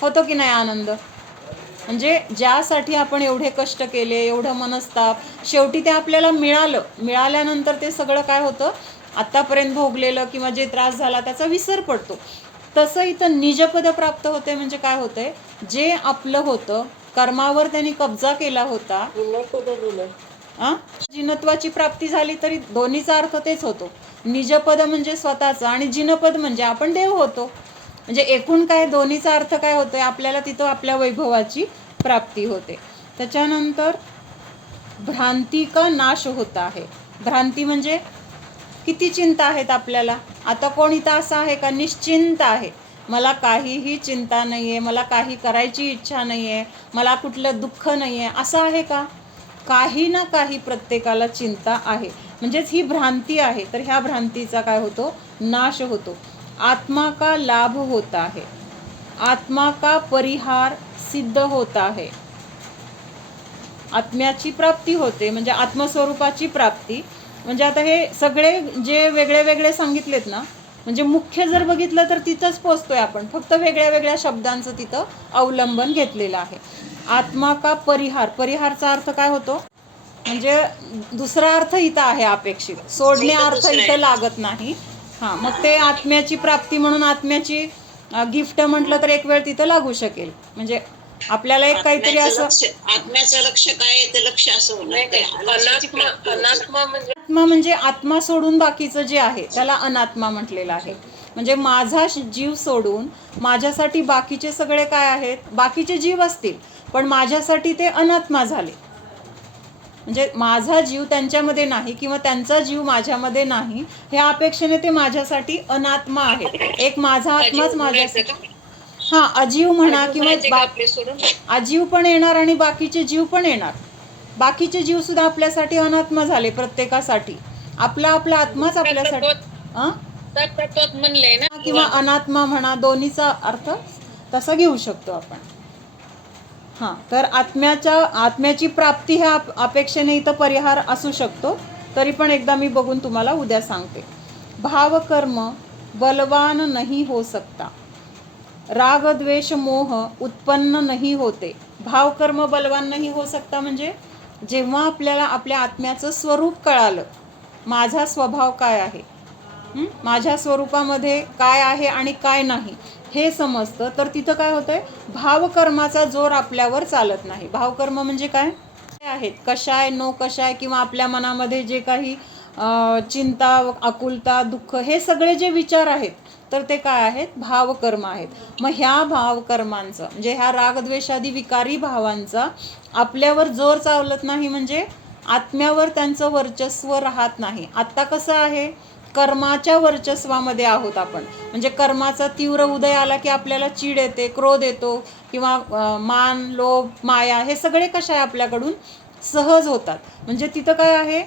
होतो की नाही आनंद. म्हणजे ज्यासाठी आपण एवढे कष्ट केले, एवढं मनस्ताप, शेवटी ते आपल्याला मिळालं. मिळाल्यानंतर ते सगळं काय होतं, आत्तापर्यंत भोगलेलं किंवा जे त्रास झाला त्याचा विसर पडतो. तसं इथं निजपद प्राप्त होते म्हणजे काय होतंय, जे आपलं होतं, कर्मावर त्यांनी कब्जा केला होता, जिनत्वाची प्राप्ती झाली तरी दोन्हीचा अर्थ तेच होतो. निजपद म्हणजे स्वतःचं आणि जिनपद म्हणजे आपण देव होतो. म्हणजे एकूण काय, दोन्हीचा अर्थ काय होतोय, आपल्याला तिथं आपल्या वैभवाची प्राप्ती होते. त्याच्यानंतर भ्रांती का नाश होता आहे. भ्रांती म्हणजे किती चिंता आहेत आपल्याला. आता कोण इथं असं आहे का निश्चिंत आहे, मला काहीही चिंता नाही आहे, मला काही करायची इच्छा नाही आहे, मला कुठलं दुःख नाही आहे, असं आहे का. काही ना काही प्रत्येकाला चिंता आहे, म्हणजेच ही भ्रांती आहे. तर ह्या भ्रांतीचा काय होतो, नाश होतो. आत्मा का लाभ होता है. आत्मा का परिहार सिद्ध होता है. आत्म्याची प्राप्ती होते म्हणजे आत्मस्वरूपाची प्राप्ती. म्हणजे आता हे सगळे जे वेगळे वेगळे सांगितलेत ना, म्हणजे मुख्य जर बघितलं तर तिथंच पोचतोय आपण, फक्त वेगळ्या वेगळ्या शब्दांचं तिथं अवलंबन घेतलेलं आहे. आत्मा का परिहार, परिहारचा अर्थ काय होतो, म्हणजे दुसरा अर्थ इथं आहे अपेक्षित, सोडणे अर्थ इथं लागत नाही. हां, मग ते आत्म्याची प्राप्ती म्हणून आत्म्याची गिफ्ट म्हटलं तर एक वेळ तिथं लागू शकेल. म्हणजे आपल्याला एक काहीतरी असं, आत्म्याचं लक्ष काय ते लक्ष असं अनात्मा म्हणजे आत्मा म्हणजे आत्मा सोडून बाकीचं जे आहे त्याला अनात्मा म्हटलेलं आहे. म्हणजे माझा जीव सोडून माझ्यासाठी बाकीचे सगळे काय आहेत, बाकीचे जीव असतील पण माझ्यासाठी ते अनात्मा झाले. म्हणजे माझा जीव त्यांच्यामध्ये नाही किंवा त्यांचा जीव माझ्यामध्ये नाही, ह्या अपेक्षेने ते माझ्यासाठी अनात्मा आहे. एक माझा आत्माच माझ्यासाठी, हां, अजीव म्हणा किंवा अजीव पण येणार आणि बाकीचे जीव पण येणार. बाकीचे जीव सुद्धा आपल्यासाठी अनात्मा झाले प्रत्येकासाठी. आपला आपला आत्माच आपल्यासाठी म्हणले ना, किंवा अनात्मा म्हणा, दोन्हीचा अर्थ तसा घेऊ शकतो आपण. हां, तर आत्म्याची प्राप्ती ह्या अपेक्षेने इथं परिहार असू शकतो. तरी पण एकदा मी बघून तुम्हाला उद्या सांगते. भावकर्म बलवान नहीं हो सकता. राग द्वेष मोह उत्पन्न नहीं होते. भावकर्म बलवान नहीं हो सकता म्हणजे जेव्हा आपल्याला आपल्या आत्म्याचं स्वरूप कळालं, माझा स्वभाव काय आहे, माझ्या स्वरूपामध्ये काय आहे आणि काय नाही हे समजतं, तर तिथं काय होतंय, भावकर्माचा जोर आपल्यावर चालत नाही. भावकर्म म्हणजे काय आहेत, कशाय नो कशाय किंवा आपल्या मनामध्ये जे काही चिंता, आकुलता, दुःख, हे सगळे जे विचार आहेत तर ते काय आहेत, भावकर्म आहेत. मग ह्या भावकर्मांचं म्हणजे ह्या रागद्वेषादी विकारी भावांचा आपल्यावर जोर चालत नाही, म्हणजे आत्म्यावर त्यांचं वर्चस्व राहत नाही. आत्ता कसं आहे, कर्माच्या वर्चस्वामध्ये आहोत आपण. म्हणजे कर्माचा तीव्र उदय आला की आपल्याला चीड येते, क्रोध येतो किंवा मान, लोभ, माया, हे सगळे कशा आहे आपल्याकडून सहज होतात. म्हणजे तिथं काय आहे,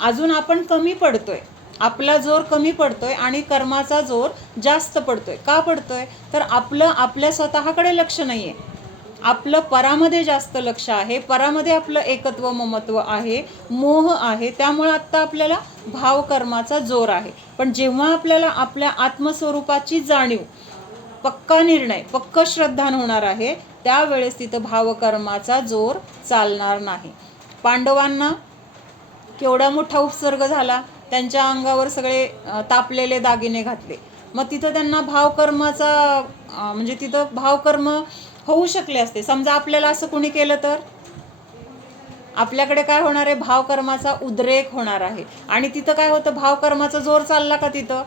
अजून आपण कमी पडतोय, आपला जोर कमी पडतोय आणि कर्माचा जोर जास्त पडतोय. का पडतोय, तर आपलं आपल्या स्वतःकडे लक्ष नाही आहे. आपलं परामध्ये जास्त लक्ष आहे, परामध्ये आपलं एकत्व ममत्व आहे, मोह आहे, त्यामुळे आत्ता आपल्याला भावकर्माचा जोर आहे. पण जेव्हा आपल्याला आपल्या आत्मस्वरूपाची जाणीव, पक्का निर्णय, पक्क श्रद्धान होणार आहे, त्यावेळेस तिथं भावकर्माचा जोर चालणार नाही. पांडवांना केवढा मोठा उपसर्ग झाला, त्यांच्या अंगावर सगळे तापलेले दागिने घातले, मग तिथं त्यांना भावकर्माचा म्हणजे तिथं भावकर्म होऊ शकले असते. समजा आपल्याला असं कुणी केलं तर आपल्याकडे काय होणार आहे, भावकर्माचा उद्रेक होणार आहे. आणि तिथं काय होतं, भावकर्माचा जोर चालला का तिथं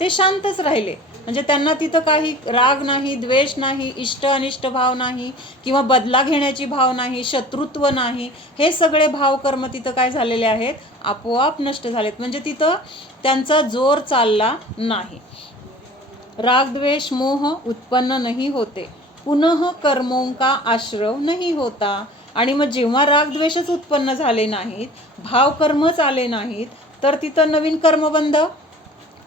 ते शांतच राहिले. म्हणजे त्यांना तिथं काही राग नाही, द्वेष नाही, इष्ट अनिष्ट भाव नाही, किंवा बदला घेण्याची भाव नाही, शत्रुत्व नाही. हे सगळे भावकर्म तिथं काय झालेले आहेत, आपोआप नष्ट झालेत. म्हणजे तिथं त्यांचा जोर चालला नाही. राग द्वेष मोह उत्पन्न नहीं होते, पुनः कर्मों का आश्रव नहीं होता. आणि मग जेव्हा राग द्वेषच उत्पन्न झाले नाहीत, भावकर्मच आले नाहीत, तर तिथं नवीन कर्मबंध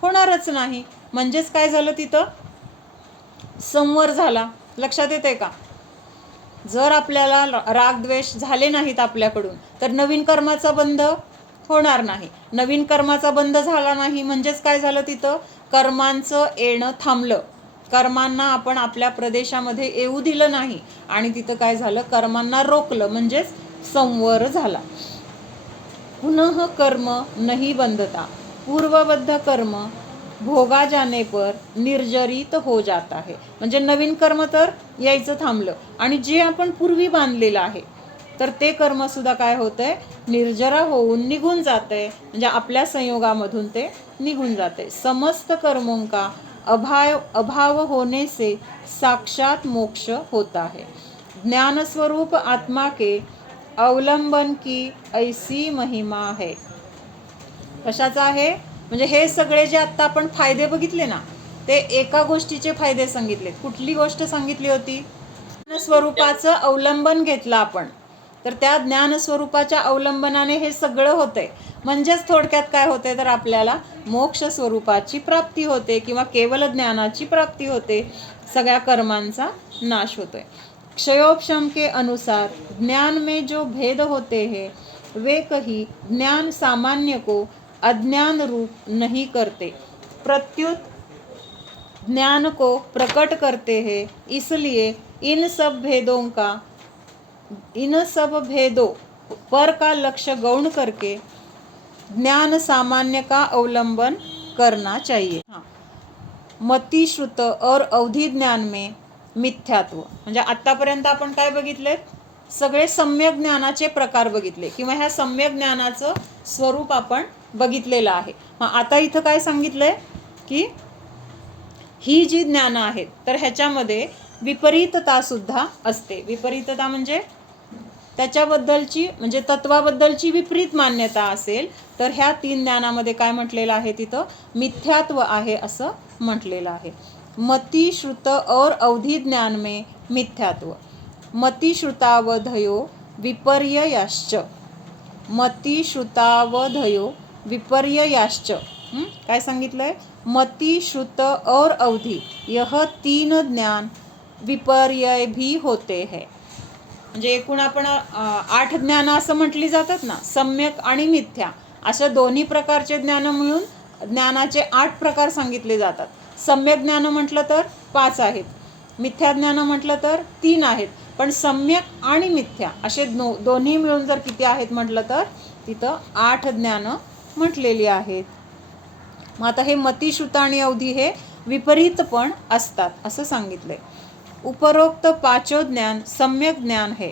होणारच नाही. म्हणजेच काय झालं, तिथं संवर झाला. लक्षात येते का? जर आपल्याला राग द्वेष झाले नाहीत आपल्याकडून, तर नवीन कर्माचा बंध होणार नाही. नवीन कर्माचा बंध झाला नाही म्हणजेच काय झालं, तिथं कर्मांचं येणं थांबलं. कर्मांना आपण आपल्या प्रदेशामध्ये येऊ दिलं नाही आणि तिथं काय झालं, कर्मांना रोखलं, म्हणजेच संवर झाला. पुनः कर्म नहीं बंधता, पूर्वबद्ध कर्म भोगा जाने पर निर्जरित हो जाता है. म्हणजे नवीन कर्म तर यायचं थांबलं आणि जे आपण पूर्वी बांधलेलं आहे तर ते कर्मसुद्धा काय होतंय, निर्जरा होऊन निघून जातंय. म्हणजे आपल्या संयोगामधून ते निघून जाते. समस्त कर्मों का अभाव होने से साक्षात मोक्ष होता है. ज्ञान स्वरूप आत्मा के अवलंबन की ऐसी महिमा है. कशाचा आहे, म्हणजे हे सगळे जे आत्ता आपण फायदे बघितले ना, ते एका गोष्टीचे फायदे सांगितले. कुठली गोष्ट सांगितली होती, ज्ञानस्वरूपाचं अवलंबन घेतलं आपण, तर त्या ज्ञानस्वरूपाच्या अवलंबनाने हे सगळं होतंय. म्हणजेच थोडक्यात काय होते, तर आपल्याला मोक्ष स्वरूपाची प्राप्ती होते किंवा केवल ज्ञानाची प्राप्ती होते. सगळ्या कर्मांचा नाश होतोय. क्षयोपशम के अनुसार ज्ञान में जो भेद होते हैं वे कहीं ज्ञान सामान्य को अज्ञान रूप नहीं करते, प्रत्युत ज्ञान को प्रकट करते हैं. इसलिए इन सब भेदों पर का लक्ष्य गौण करके ज्ञान सामान्य का अवलंबन करना चाहिए. मति श्रुत और अवधि ज्ञान में मिथ्यात्व. म्हणजे आत्तापर्यंत आपण काय बघितलेत, सगळे सम्यक ज्ञानाचे प्रकार बघितले किंवा ह्या सम्यक ज्ञानाचं स्वरूप आपण बघितलेलं आहे. मग आता इथं काय सांगितलंय की ही जी ज्ञानं आहेत तर ह्याच्यामध्ये विपरीतता सुद्धा असते. विपरीतता म्हणजे त्याच्याबद्दलची, म्हणजे तत्वाबद्दलची विपरीत मान्यता असेल तर ह्या 3 ज्ञानामध्ये काय म्हटलेलं आहे, तिथं मिथ्यात्व आहे असं म्हटलेलं आहे. मति श्रुत और अवधि ज्ञान में मिथ्यात्व. मति श्रुतावधयो विपर्ययाश्च. मति श्रुतावधयो विपर्ययाश्च. काय सांगितलंय, मति श्रुत और अवधि यह 3 ज्ञान विपर्यय भी होते हैं. म्हणजे एकूण आपण 8 ज्ञान असं म्हटली जातात ना, सम्यक आणि मिथ्या, अशा दोन्ही प्रकारचे ज्ञान मिळून ज्ञानाचे 8 प्रकार सांगितले जातात. सम्यक ज्ञान म्हटलं तर 5 आहेत, मिथ्या ज्ञान म्हटलं तर 3 आहेत. पण सम्यक आणि मिथ्या असे दोन्ही मिळून जर किती आहेत म्हटलं तर तिथं 8 ज्ञान म्हटलेली आहेत. मग आता हे मति श्रुत आणि अवधि हे विपरीत पण असतात असं सांगितलंय. उपरोक्त 5 ज्ञान सम्यक ज्ञान है,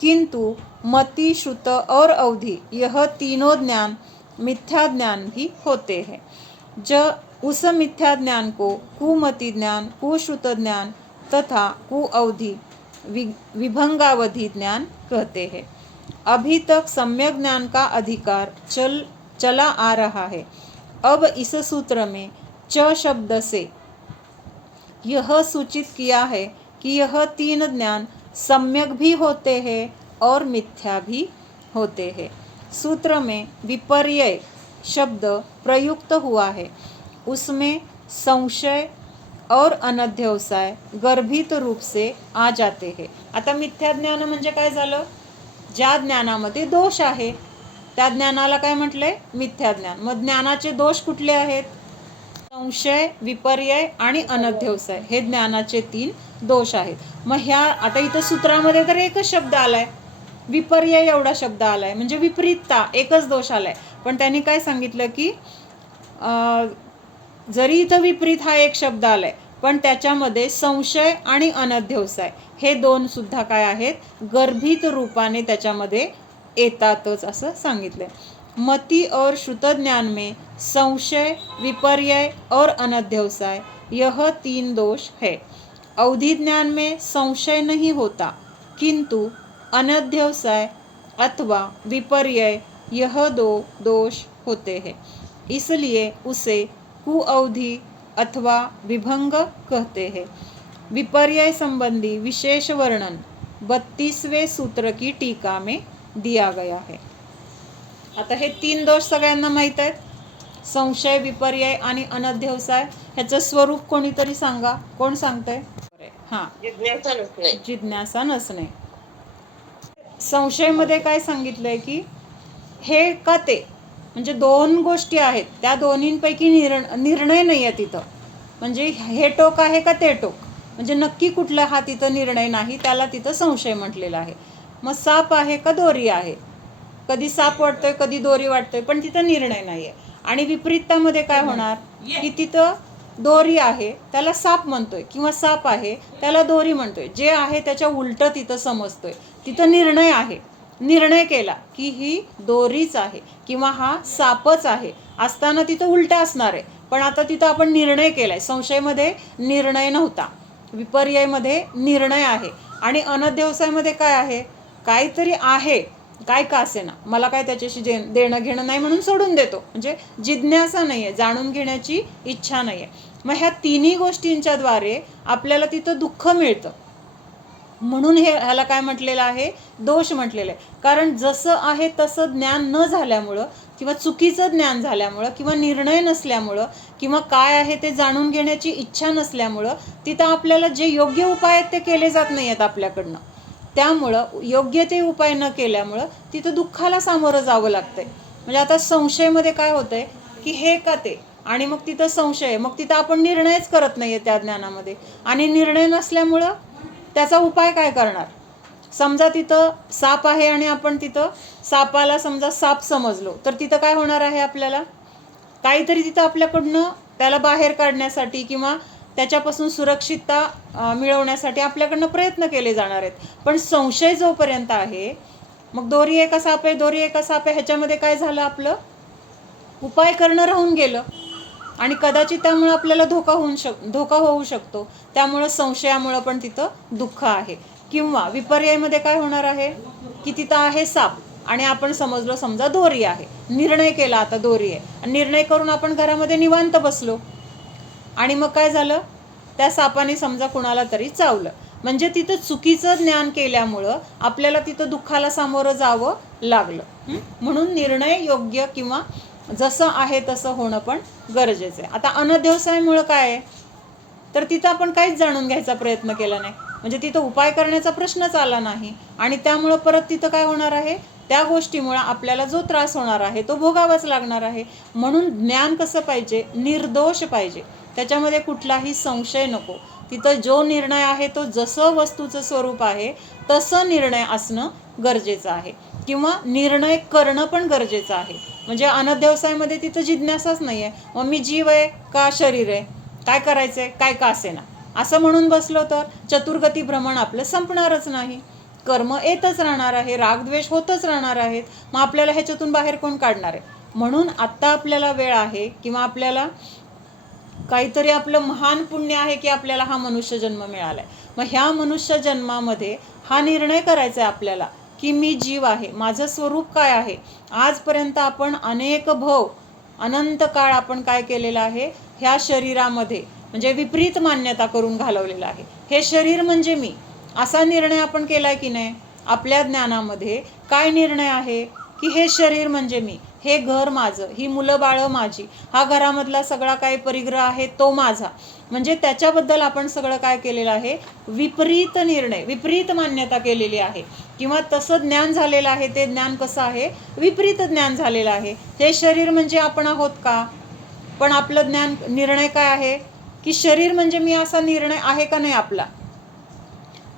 किंतु मति श्रुत और अवधि यह तीनों ज्ञान मिथ्या ज्ञान भी होते हैं. उस मिथ्या ज्ञान को कुमति ज्ञान, कुश्रुत ज्ञान तथा कुअवधि विभंगावधि ज्ञान कहते हैं. अभी तक सम्यक ज्ञान का अधिकार चला आ रहा है. अब इस सूत्र में च शब्द से यह सूचित किया है कि यह 3 ज्ञान सम्यक भी होते हैं और मिथ्या भी होते हैं. सूत्र में विपर्यय शब्द प्रयुक्त हुआ है, उसमें संशय और अनध्यवसाय गर्भित रूप से आ जाते हैं. आता मिथ्या ज्ञान म्हणजे काय झालं? ज्या ज्ञानामध्ये दोष आहे त्या ज्ञानाला काय म्हटलंय? मिथ्या ज्ञान. मग ज्ञानाचे दोष कुठले आहेत? संशय, विपर्यय आणि अनध्यवसाय हे ज्ञानाचे 3 दोष आहेत. मग ह्या आता इथं सूत्रामध्ये तर एकच शब्द आलाय, विपर्यय एवढा शब्द आलाय, म्हणजे विपरीतता, एकच दोष आलाय. पण त्यांनी काय सांगितलं की जरी इथं विपरीत हा एक शब्द आलाय पण त्याच्यामध्ये संशय आणि अनध्यवसाय हे 2 सुद्धा काय आहेत? गर्भित रूपाने त्याच्यामध्ये येतातच असं सांगितलंय. मति और श्रुत ज्ञान में संशय, विपर्यय और अनध्यवसाय यह 3 दोष है. अवधि ज्ञान में संशय नहीं होता किंतु अनध्यवसाय अथवा विपर्यय यह 2 दोष होते हैं, इसलिए उसे कुअवधि अथवा विभंग कहते हैं. विपर्यय संबंधी विशेष वर्णन 32वें सूत्र की टीका में दिया गया है. आता हे 3 दोष सगळ्यांना माहीत आहेत, संशय, विपर्यय आणि अनध्यवसाय. ह्याचं स्वरूप कोणीतरी सांगा. कोण सांगतंय? हां, जिज्ञासा नसणे. जिज्ञासा नसणे. संशयमध्ये काय सांगितलंय की हे का ते, म्हणजे 2 गोष्टी आहेत, त्या दोन्हींपैकी निर्णय नाही आहे तिथं. म्हणजे हे टोक आहे का ते टोक, म्हणजे नक्की कुठला हा तिथं निर्णय नाही, त्याला तिथं संशय म्हटलेला आहे. मग साप आहे का दोरी आहे, कधी साप वाटतोय कधी दोरी वाटतोय, पण तिथं निर्णय नाही आहे. आणि विपरीततामध्ये काय होणार की तिथं दोरी आहे त्याला साप म्हणतोय, किंवा साप आहे त्याला दोरी म्हणतोय. जे आहे त्याच्या उलटं तिथं समजतोय. तिथं निर्णय आहे, निर्णय केला की ही दोरीच आहे किंवा हा सापच आहे असताना तिथं उलटं असणार आहे. पण आता तिथं आपण निर्णय केलाय. संशयमध्ये निर्णय नव्हता, विपर्ययमध्ये निर्णय आहे. आणि अनध्यवसायमध्ये काय आहे? काहीतरी आहे, काय का असेना, मला काय त्याच्याशी देणं घेणं नाही म्हणून सोडून देतो. म्हणजे जिज्ञासा नाही आहे, जाणून घेण्याची इच्छा नाही आहे. मग ह्या 3 गोष्टींच्या द्वारे आपल्याला तिथं दुःख मिळतं, म्हणून ह्याला काय म्हटलेलं आहे? दोष म्हटलेलं आहे. कारण जसं आहे तसं ज्ञान न झाल्यामुळं किंवा चुकीचं ज्ञान झाल्यामुळं किंवा निर्णय नसल्यामुळं किंवा काय आहे ते जाणून घेण्याची इच्छा नसल्यामुळं तिथं आपल्याला जे योग्य उपाय आहेत ते केले जात नाही आहेत आपल्याकडनं. त्यामुळं योग्य ते उपाय न केल्यामुळं तिथं दुःखाला सामोरं जावं लागतंय. म्हणजे आता संशयमध्ये काय होतंय की हे का ते, आणि मग तिथं संशय, मग तिथं आपण निर्णयच करत नाही आहे त्या ज्ञानामध्ये. आणि निर्णय नसल्यामुळं त्याचा उपाय काय करणार? समजा तिथं साप आहे आणि आपण तिथं सापाला समजा साप समजलो, तर तिथं काय होणार आहे? आपल्याला काहीतरी तिथं आपल्याकडनं त्याला बाहेर काढण्यासाठी किंवा त्याच्यापासून सुरक्षितता मिळवण्यासाठी आपल्याकडनं प्रयत्न केले जाणार आहेत. पण संशय जोपर्यंत आहे, मग दोरी आहे का साप आहे, दोरी आहे का साप आहे, ह्याच्यामध्ये काय झालं? आपलं उपाय करणं राहून गेलं आणि कदाचित त्यामुळं आपल्याला धोका होऊ शकतो. त्यामुळं संशयामुळं पण तिथं दुःख आहे. किंवा विपर्ययमध्ये काय होणार आहे की तिथं आहे साप आणि आपण समजलो समजा दोरी आहे, निर्णय केला आता दोरी आहे, निर्णय करून आपण घरामध्ये निवांत बसलो आणि मग काय झालं? त्या सापाने समजा कुणाला तरी चावलं. म्हणजे तिथं चुकीचं ज्ञान केल्यामुळं आपल्याला तिथं दुःखाला सामोरं जावं लागलं. म्हणून निर्णय योग्य किंवा जसं आहे तसं होणं पण गरजेचं आहे. आता अनध्यवसायामुळं काय आहे? तर तिथं आपण काहीच जाणून घ्यायचा प्रयत्न केला नाही, म्हणजे तिथं उपाय करण्याचा प्रश्नच आला नाही. आणि त्यामुळं परत तिथं काय होणार आहे? त्या गोष्टीमुळं आपल्याला जो त्रास होणार आहे तो भोगावाच लागणार आहे. म्हणून ज्ञान कसं पाहिजे? निर्दोष पाहिजे, त्याच्यामध्ये कुठलाही संशय नको. तिथं जो निर्णय आहे तो जसं वस्तूचं स्वरूप आहे तसं निर्णय असणं गरजेचं आहे, किंवा निर्णय करणं पण गरजेचं आहे. म्हणजे अनध्यवसायामध्ये तिथं जिज्ञासाच नाही आहे. मग मी जीव आहे का शरीर आहे, काय करायचं आहे, काय का असेना असं म्हणून बसलो तर चतुर्गती भ्रमण आपलं संपणारच नाही. कर्म येतच राहणार आहे, रागद्वेष होतच राहणार आहेत. मग आपल्याला ह्याच्यातून बाहेर कोण काढणार आहे? म्हणून आत्ता आपल्याला वेळ आहे, किंवा आपल्याला काहीतरी आपलं महान पुण्य आहे की आपल्याला हा मनुष्य जन्म मिळाला आहे. मग ह्या मनुष्य जन्मामध्ये हा निर्णय करायचा आहे आपल्याला की मी जीव आहे, माझं स्वरूप काय आहे. आजपर्यंत आपण अनेक भव, अनंत काळ आपण काय केलेलं आहे? ह्या शरीरामध्ये म्हणजे विपरीत मान्यता करून घालवलेलं आहे. हे शरीर म्हणजे मी, असा निर्णय आपण केलाय की नाही? आपल्या ज्ञानामध्ये काय निर्णय आहे की हे शरीर म्हणजे मी, हे घर माझं, ही मुलं बाळं माझी, हा घरामधला सगळा काय परिग्रह आहे तो माझा. म्हणजे त्याच्याबद्दल आपण सगळं काय केलेलं आहे, विपरीत निर्णय, विपरीत मान्यता केलेली आहे. किंवा तसं ज्ञान झालेलं आहे, ते ज्ञान कसं आहे, विपरीत ज्ञान झालेलं आहे. हे शरीर म्हणजे आपण आहोत का? पण आपलं ज्ञान, निर्णय काय आहे की शरीर म्हणजे मी, असा निर्णय आहे का नाही आपला?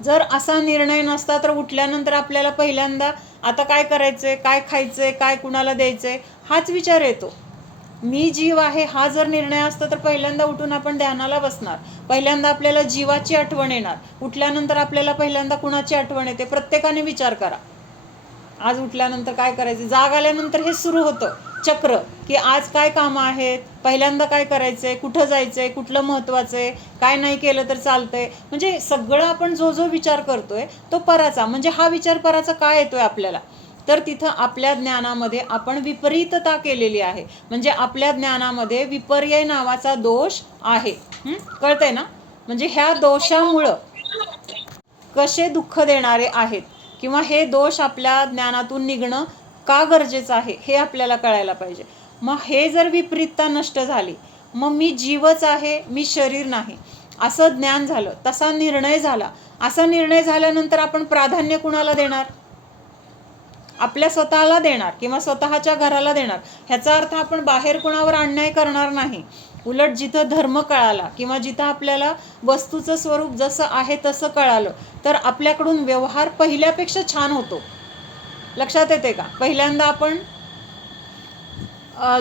जर असा निर्णय नसता तर उठल्यानंतर आपल्याला पहिल्यांदा आता काय करायचंय, काय खायचंय, काय कुणाला द्यायचंय, हाच विचार येतो. मी जीव आहे हा जर निर्णय असता तर पहिल्यांदा उठून आपण ध्यानाला बसणार. पहिल्यांदा आपल्याला जीवाची आठवण येणार. उठल्यानंतर आपल्याला पहिल्यांदा कुणाची आठवण येते? प्रत्येकाने विचार करा. आज उठल्यानंतर काय करायचं, जाग आल्यानंतर हे सुरू होतं चक्र, की आज काय कामं आहेत, पहिल्यांदा काय करायचंय, कुठं जायचंय, कुठलं महत्त्वाचं आहे, काय नाही केलं तर चालतंय. म्हणजे सगळं आपण जो जो विचार करतोय तो पराचा. म्हणजे हा विचार पराचा काय येतोय आपल्याला, तर तिथं आपल्या ज्ञानामध्ये आपण विपरीतता केलेली आहे. म्हणजे आपल्या ज्ञानामध्ये विपर्यय नावाचा दोष आहे. कळतंय ना? म्हणजे ह्या दोषामुळं कसे दुःख देणारे आहेत, किंवा हे दोष आपल्या ज्ञानातून निघणं का गरजेचं आहे हे आपल्याला कळायला पाहिजे. मग हे जर विपरीतता नष्ट झाली, मग मी जीवच आहे, मी शरीर नाही, असं ज्ञान झालं, तसा निर्णय झाला. असा निर्णय झाल्यानंतर आपण प्राधान्य कुणाला देणार? आपल्या स्वतःला देणार किंवा स्वतःच्या घराला देणार. ह्याचा अर्थ आपण बाहेर कुणावर अन्याय करणार नाही. उलट जिथं धर्म कळाला किंवा जिथं आपल्याला वस्तूचं स्वरूप जसं आहे तसं कळालं, तर आपल्याकडून व्यवहार पहिल्यापेक्षा छान होतो. लक्षात येते का? पहिल्यांदा आपण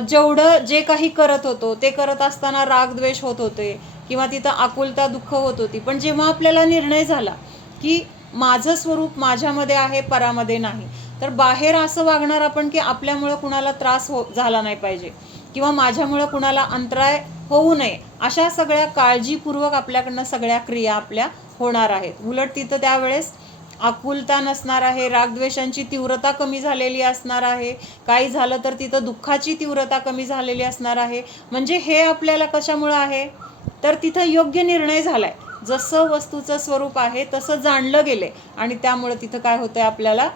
जेवढं जे काही करत होतो ते करत असताना रागद्वेष होत होते किंवा तिथं आकुलता, दुःख होत होती. पण जेव्हा आपल्याला निर्णय झाला की माझं स्वरूप माझ्यामध्ये आहे, परामध्ये नाही, तर बाहेर असं वागणार आपण की आपल्यामुळं कुणाला त्रास झाला नाही पाहिजे किंवा माझ्यामुळं कुणाला अंतराय होऊ नये, अशा सगळ्या काळजीपूर्वक आपल्याकडनं सगळ्या क्रिया आपल्या होणार आहेत. उलट तिथं त्यावेळेस आकुलता नसणार आहे, रागद्वेषांची तीव्रता कमी झालेली असणार आहे, काही झालं तर तिथं दुःखाची तीव्रता कमी झालेली असणार आहे. म्हणजे हे आपल्याला कशामुळं आहे, तर तिथं योग्य निर्णय झालाय, जसं वस्तूचं स्वरूप आहे तसं जाणलं गेले, आणि त्यामुळं तिथं काय होतंय, आपल्याला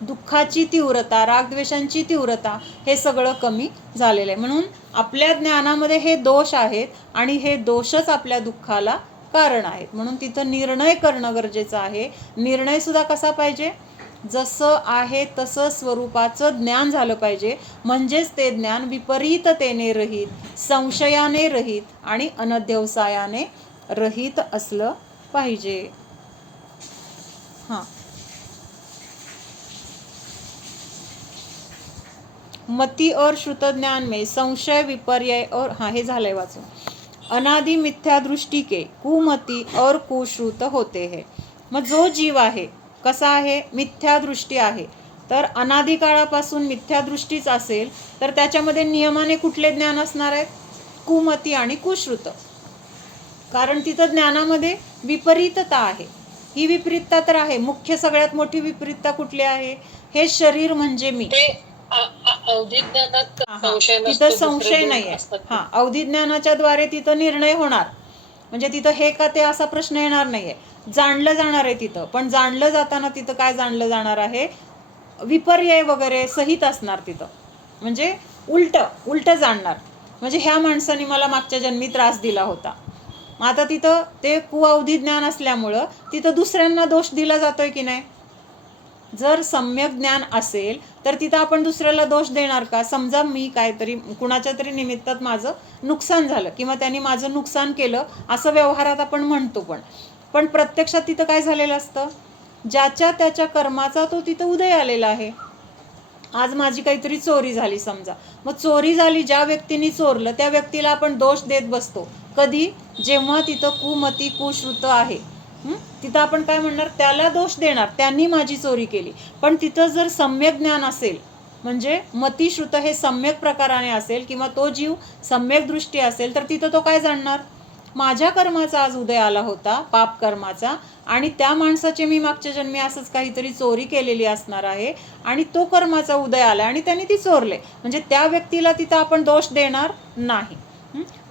दुःखाची तीव्रता, रागद्वेषांची तीव्रता हे सगळं कमी झालेलं आहे. म्हणून आपल्या ज्ञानामध्ये हे दोष आहेत आणि हे दोषच आपल्या दुःखाला कारण आहेत. म्हणून तिथं निर्णय करणं गरजेचं आहे. निर्णय सुद्धा कसा पाहिजे, जसं आहे तसं स्वरूपाचं ज्ञान झालं पाहिजे. म्हणजेच ते ज्ञान विपरीततेने रहित, संशयाने रहित आणि अनध्यवसायाने रहित असलं पाहिजे. हां, मति और श्रुत ज्ञान में संशय, विपर्यय और, हाँ हे झालंय वाचून, अनादि मिथ्या दृष्टि के कुमति और कुश्रुत होते हैं. मग जो जीव आहे कसा आहे, मिथ्या दृष्टी आहे, तर अनादि काळापासून मिथ्या दृष्टीच असेल तर त्याच्यामध्ये नियमाने कुठले ज्ञान असणार आहेत, कुमती आणि कुश्रुत. कारण तिथं ज्ञानामध्ये विपरीतता आहे. ही विपरीतता तर आहे. मुख्य सगळ्यात मोठी विपरीतता कुठली आहे, हे शरीर म्हणजे मी. अवधिज्ञानात तिथं संशय नाहीये. हा, अवधिज्ञानाच्या द्वारे तिथं निर्णय होणार. म्हणजे तिथं हे का ते असा प्रश्न येणार नाहीये, जाणलं जाणार आहे तिथं. पण जाणलं जाताना तिथं काय जाणलं जाणार आहे, विपर्यय वगैरे सहित असणार तिथं. म्हणजे उलट जाणणार. म्हणजे ह्या माणसाने मला मागच्या जन्मी त्रास दिला होता. मग आता तिथं ते कुअवधी ज्ञान असल्यामुळं तिथं दुसऱ्यांना दोष दिला जातोय की नाही. जर सम्यक ज्ञान असेल तर तिथं आपण दुसऱ्याला दोष देणार का? समजा मी काहीतरी कुणाच्या तरी निमित्तात माझं नुकसान झालं किंवा त्यांनी माझं नुकसान केलं असं व्यवहारात आपण म्हणतो, पण प्रत्यक्षात तिथं काय झालेलं असतं, ज्याच्या त्याच्या कर्माचा तो तिथं उदय आलेला आहे. आज माझी काहीतरी चोरी झाली समजा, मग चोरी झाली, ज्या व्यक्तीने चोरलं त्या व्यक्तीला आपण दोष देत बसतो. कधी, जेव्हा तिथं कुमती, कुश्रुत आहे, तिथं आपण काय म्हणणार, त्याला दोष देणार, त्यांनी माझी चोरी केली. पण तिथं जर सम्यक ज्ञान असेल, म्हणजे मतिश्रुत हे सम्यक प्रकाराने असेल किंवा तो जीव सम्यक दृष्टी असेल, तर तिथं तो काय जाणणार, माझ्या कर्माचा आज उदय आला होता, पाप कर्माचा, आणि त्या माणसाचे मी मागच्या जन्मी असंच काहीतरी चोरी केलेली असणार आहे आणि तो कर्माचा उदय आला आणि त्यांनी ती चोरले. म्हणजे त्या व्यक्तीला तिथं आपण दोष देणार नाही.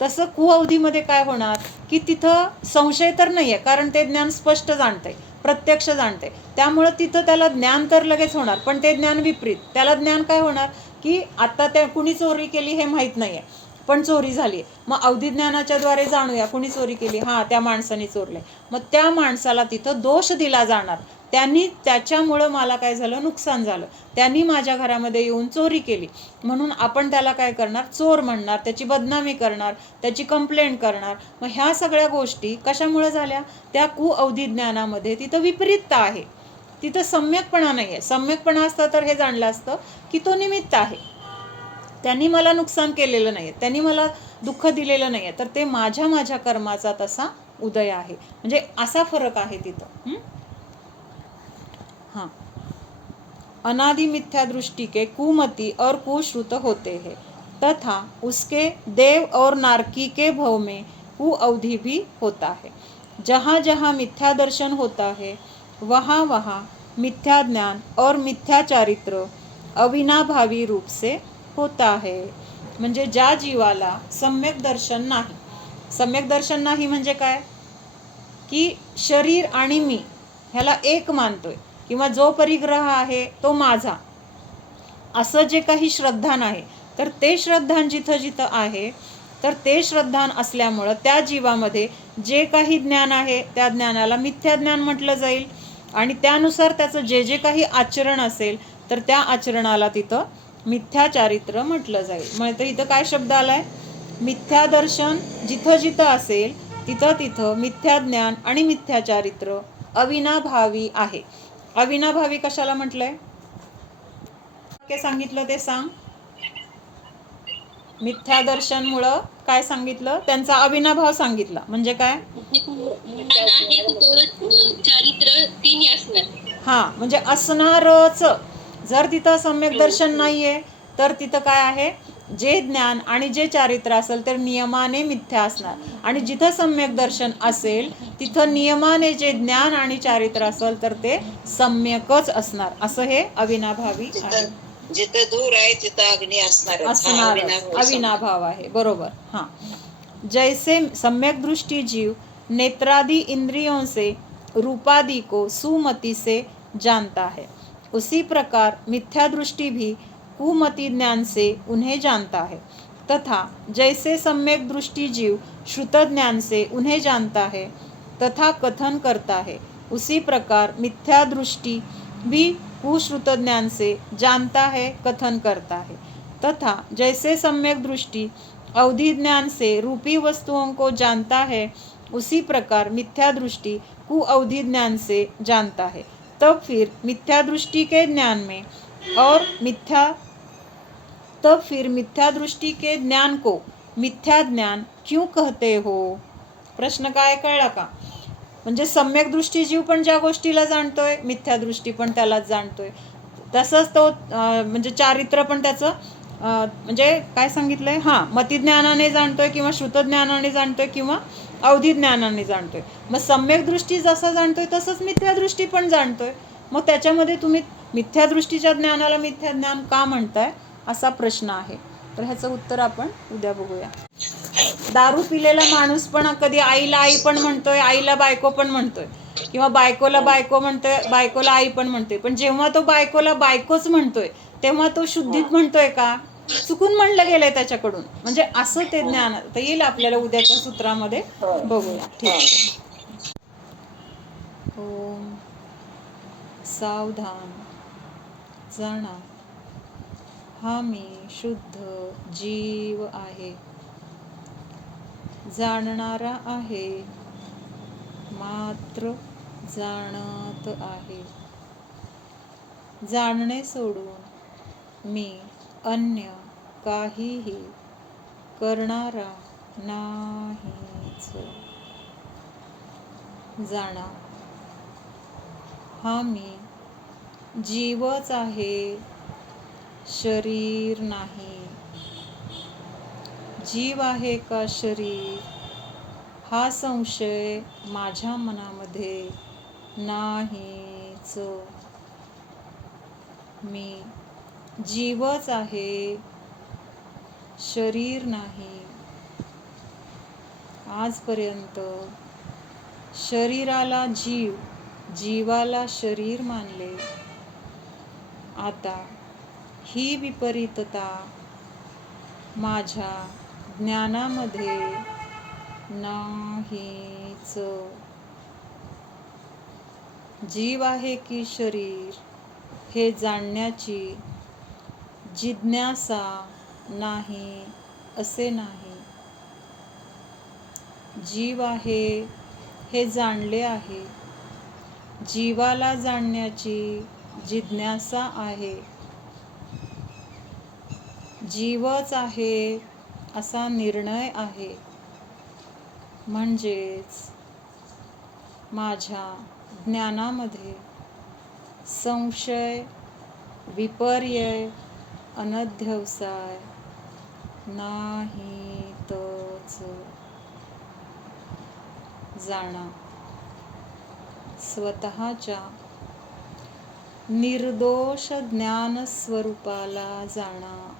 तसं कुअवधीमध्ये काय होणार की तिथं संशय तर नाही आहे, कारण ते ज्ञान स्पष्ट जाणतंय. प्रत्यक्ष जाणते. त्यामुळं तिथं त्याला ज्ञान तर लगेच होणार, पण ते ज्ञान विपरीत. त्याला ज्ञान काय होणार की आता त्या कुणी चोरी केली हे माहीत नाही आहे, पण चोरी झाली. मग अवधी ज्ञानाच्या द्वारे जाणूया कुणी चोरी केली, हां त्या माणसाने चोरले. मग त्या माणसाला तिथं दोष दिला जाणार. त्याच्यामुळं मला काय झालं, नुकसान झालं. त्यांनी माझ्या घरामध्ये येऊन चोरी केली म्हणून आपण त्याला काय करणार, चोर म्हणणार, त्याची बदनामी करणार, त्याची कंप्लेंट करणार. मग ह्या सगळ्या गोष्टी कशामुळे झाल्या, त्या कुअवधी ज्ञानामध्ये तिथं विपरीतता आहे, तिथं सम्यकपणा नाही आहे. सम्यकपणा असतं तर हे जाणलं असतं की तो निमित्त आहे, त्यांनी मला नुकसान केलेलं नाही आहे, त्यांनी मला दुःख दिलेलं नाही आहे, तर ते माझ्या कर्माचा तसा उदय आहे. म्हणजे असा फरक आहे तिथं. हाँ, अनादि मिथ्या दृष्टि के कुमति और कुश्रुत होते हैं तथा उसके देव और नारकी के भव में कुअवधि भी होता है. जहाँ जहाँ मिथ्या दर्शन होता है वहाँ वहाँ मिथ्या ज्ञान और मिथ्या चारित्र अविनाभावी रूप से होता है. म्हणजे ज्या जीवाला सम्यक दर्शन नाही, सम्यक दर्शन नाही म्हणजे काय की शरीर आणि मी ह्याला एक मानतोय, किंवा जो परिग्रह आहे तो माझा, असं जे काही श्रद्धान आहे, तर ते श्रद्धान जिथं जिथं आहे, तर ते श्रद्धान असल्यामुळं त्या जीवामध्ये जे काही ज्ञान आहे त्या ज्ञानाला मिथ्या ज्ञान म्हटलं जाईल. आणि त्यानुसार त्याचं जे जे काही आचरण असेल तर त्या आचरणाला तिथं मिथ्या चारित्र म्हटलं जाईल. म्हणजे इथं काय शब्द आलाय, मिथ्या दर्शन जिथं जिथं असेल तिथं तिथं मिथ्या ज्ञान आणि मिथ्या चारित्र अविनाभावी आहे. अविनाभावी कशाला म्हटलंय, सांगितलं ते सांग. मिथ्या दर्शन मुळे काय सांगितलं, त्यांचा अविनाभाव सांगितला. म्हणजे काय, चारित्र तिन्ही असणार. हा म्हणजे असणारच. जर तिथं सम्यक दर्शन नाहीये तर तिथं काय आहे, जे ज्ञान आणि जे चारित्र असेल तर नियमाने मिथ्या असणार. आणि जिथं सम्यक दर्शन असेल तिथं नियमाने जे ज्ञान आणि चारित्र असेल तर ते सम्यकच असणार. असं हे अविनाभावी आहे. जिथं दूर आहे तिथं अग्नी असणार. अविनाभाव आहे, बरोबर. हाँ, जैसे सम्यक दृष्टि जीव नेत्रादि इंद्रियों से रूपादि को सुमति से जानता है, उसी प्रकार मिथ्या दृष्टि भी कुमति ज्ञान से उन्हें जानता है. तथा जैसे सम्यक दृष्टि जीव श्रुत ज्ञान से उन्हें जानता है तथा कथन करता है, उसी प्रकार मिथ्या दृष्टि भी कुश्रुत ज्ञान से जानता है, कथन करता है. तथा जैसे सम्यक दृष्टि अवधि ज्ञान से रूपी वस्तुओं को जानता है, उसी प्रकार मिथ्या दृष्टि कुअवधि ज्ञान से जानता है. तब फिर मिथ्या दृष्टि के ज्ञान में और मिथ्या दृष्टि के ज्ञान को मिथ्या ज्ञान क्यों कहते हो. प्रश्न काय कळला का, म्हणजे सम्यक दृष्टी जीव पण ज्या गोष्टीला जाणतोय, मिथ्या दृष्टी पण त्यालाच जाणतोय. तसंच तो म्हणजे चारित्र पण त्याचं म्हणजे काय सांगितलंय, हां मतिज्ञानाने जाणतोय किंवा श्रुतज्ञानाने जाणतोय किंवा अवधी ज्ञानाने जाणतोय. मग सम्यक दृष्टी जसं जाणतोय तसंच मिथ्या दृष्टी पण जाणतोय. मग त्याच्यामध्ये तुम्ही मिथ्या दृष्टीच्या ज्ञानाला मिथ्या ज्ञान का म्हणताय, असा प्रश्न आहे. तर ह्याचं उत्तर आपण उद्या बघूया. दारू पिलेला माणूस पण कधी आईला आई पण म्हणतोय, आईला बायको पण म्हणतोय, किंवा बायकोला बायको म्हणतोय, बायकोला आई पण म्हणतोय. पण जेव्हा तो बायकोला बायकोच म्हणतोय तेव्हा तो शुद्धीत म्हणतोय का, चुकून म्हणलं गेलंय त्याच्याकडून. म्हणजे असं ते ज्ञान तर येईल आपल्याला उद्याच्या सूत्रामध्ये बघूया. ठीक. ओम सावधान जाणा, हा मी शुद्ध जीव आहे, जाणणारा आहे, मात्र जाणत आहे. जाणणे सोडून मी अन्य काहीही करणारा नाहीच. जाणा, हा मी जीवच आहे, शरीर नाही. जीव आहे का शरीर, हा संशय माझ्या मनामध्ये नाहीच. मी जीवच आहे, शरीर नाही. आजपर्यंत शरीराला जीव जीवाला शरीर मानले. आता ही विपरीतता माझ्या ज्ञानामध्ये नाहीच. जीव आहे की शरीर हे जाणण्याची जिज्ञासा नाही असे नाही. जीव आहे हे जाणले आहे. जीवाला जाणण्याची जिज्ञासा आहे. जीवच आहे असा निर्णय आहे. म्हणजेच माझ्या ज्ञानामध्ये संशय, विपर्यय, अनध्यवसाय नाहीतच. जाणा, स्वतःच्या निर्दोष ज्ञान स्वरूपाला जाणा.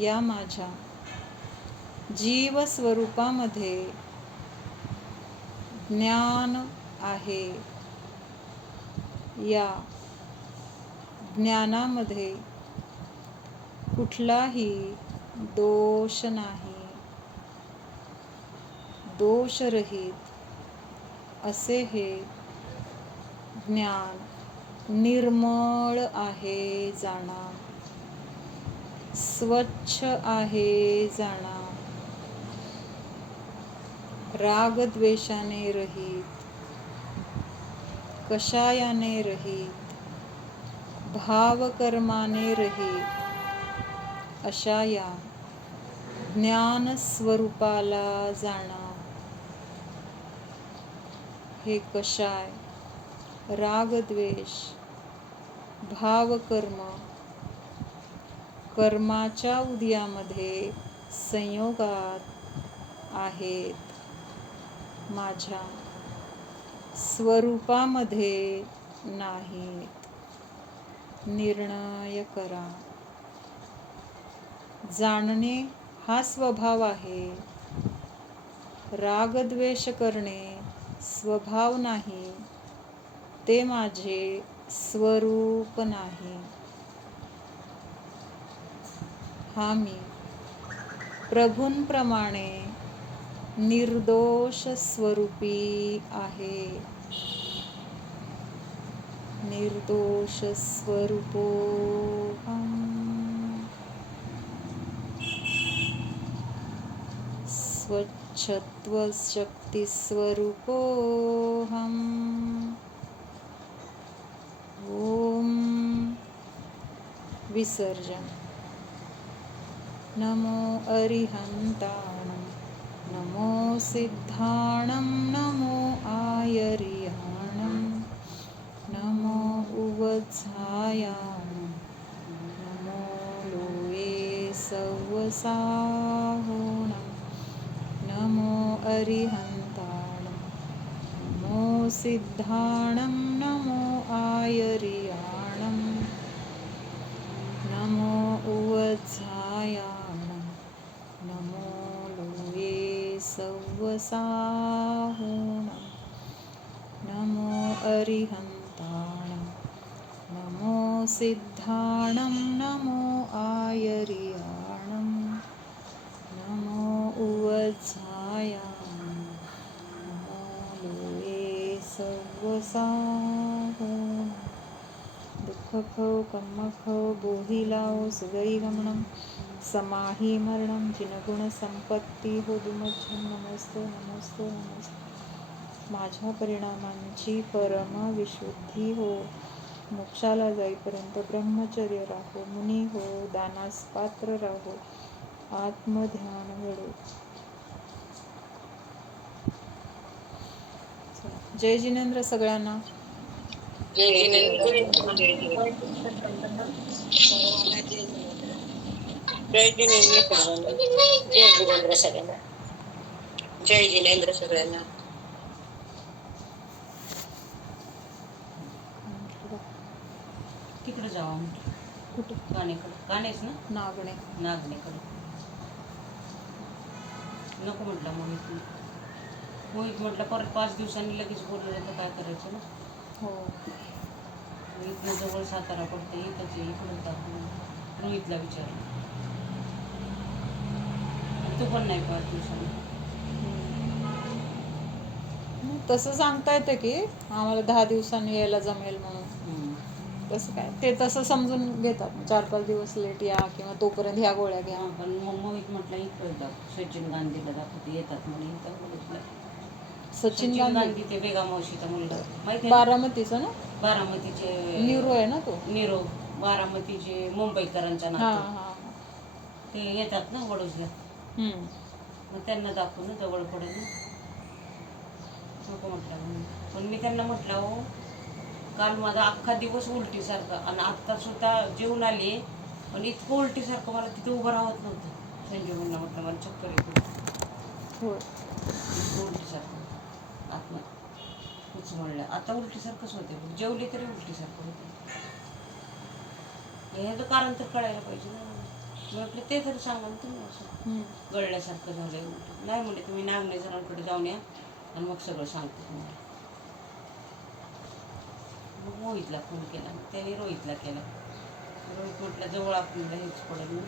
या माझ्या जीव स्वरूपामध्ये ज्ञान आहे. या ज्ञानामध्ये कुठलाही दोष नाही. दोषरहित असे हे ज्ञान निर्मळ आहे. जाणा, स्वच्छ आहे. जाणा, रागद्वेषाने रहित, कषायाने रहित, भावकर्माने रहित अशा या ज्ञान स्वरूपाला जाणा. हे कषाय, रागद्वेष, भावकर्म कर्माच्या उदयामध्ये संयोगात आहेत. माझ्या स्वरूपामध्ये नाहीत. निर्णय करा. जाणणे हा स्वभाव आहे. रागद्वेष करणे स्वभाव नाही. ते माझे स्वरूप नाही. हा मी प्रभूंप्रमाणे निर्दोष स्वरूपी आहे. निर्दोष स्वरूपोऽहम्. स्वच्छत्व शक्ती स्वरूपोऽहम्. ओम विसर्जन. नमो अरिहंताणं, नमो सिद्धाणं, नमो आयर्याणं, नमो उवत्सायाणं, नमो लोये सव्वसाहोणं, नमो अरिहंताणं, नमो सिद्धाणं, नमो आयर्याणं, नमो उवत्सायाणं, नमो लोये सव्वसाहोणं, नमो अरिहंताणं, नमो सिद्धाणं, नमो आयर्याणं, नमो उवत्सायाणं, नमो लोये सव्वसाहोणं. दुःखखौ कम्मखौ बोहिलाओ सुगई गमनं, समाही मरणं जिनगुणसंपत्ती हो दुमज्जन. नमोस्तु नमोस्तु नमोस्तु. माझ्या परिणामांची परम विशुद्धी हो. मोक्षाला जाईपर्यंत ब्रह्मचर्य राहो. मुनी हो, दानास पात्र राहो. आत्मध्यान घडो. जय जिनेंद्र सगळ्यांना. जय जिनेंद्र. जय जिनेंद्र सगळ्यांना. जय जिनेंद्र सगळ्यांना. जय जिनेंद्र सगळ्यांना. तिकडे जावा कुठे? कानेकडे. कानेच ना, नागणे. नागणेकडे नको म्हटलं मग इथून. मोहित म्हटलं परत 5 दिवसांनी लगेच बोलवलं तर काय करायचं ना. हो. इथनं जवळ सातारा पडते इथंच आहे, इकडून टाकून रोहितला विचारलं. तू पण नाही 5 दिवसांनी. तसं सांगता येतं की आम्हाला 10 दिवसांनी यायला जमेल म्हणून. तसं काय ते तसं समजून घेतात 4-5 दिवस लेट या किंवा तोपर्यंत ह्या गोळ्या घ्या. हां पण मग मोहित म्हटलं इकडं सचिन गांधीला दाखवते येतात म्हणे इथं बोलतलं. सचिन गांधी ते वेगा मावशीचा मुलगा माहिती आहे ना? बारामतीचं ना, बारामतीचे न्यूरो आहे ना तो. नीरो बारामतीचे मुंबईकरांच्या हां नाते हां हां. ते येतात ना वडोजला. हम्म. मग त्यांना दाखवून ना जवळ पडेल ना. नको म्हटलं पण मी त्यांना म्हटलं हो काल माझा अख्खा दिवस उलटीसारखा आणि आत्ता सुद्धा जेवून आले पण इतकं उलटीसारखं मला तिथे उभं राहत नव्हतं. संजय म्हणणं म्हटलं मला चक्कर येत होती. होय. इतकं उलटीसारखं आत्मा कुच म्हणलं आता उलटीसारखंच होते जेवले तरी उलटीसारखं होते. ह्याचं कारण तर कळायला पाहिजे ना. मी म्हटलं ते तरी सांगा ना तुम्ही असं गळल्यासारखं झालं उलटी. नाही म्हणजे तुम्ही नागणे जणांकडे जाऊन या आणि मग सगळं सांगते तुम्हाला. मग मोहितला फोन केला मग त्याने रोहितला केला. रोहित म्हटलं जवळ आपल्याला हेच पडेल ना.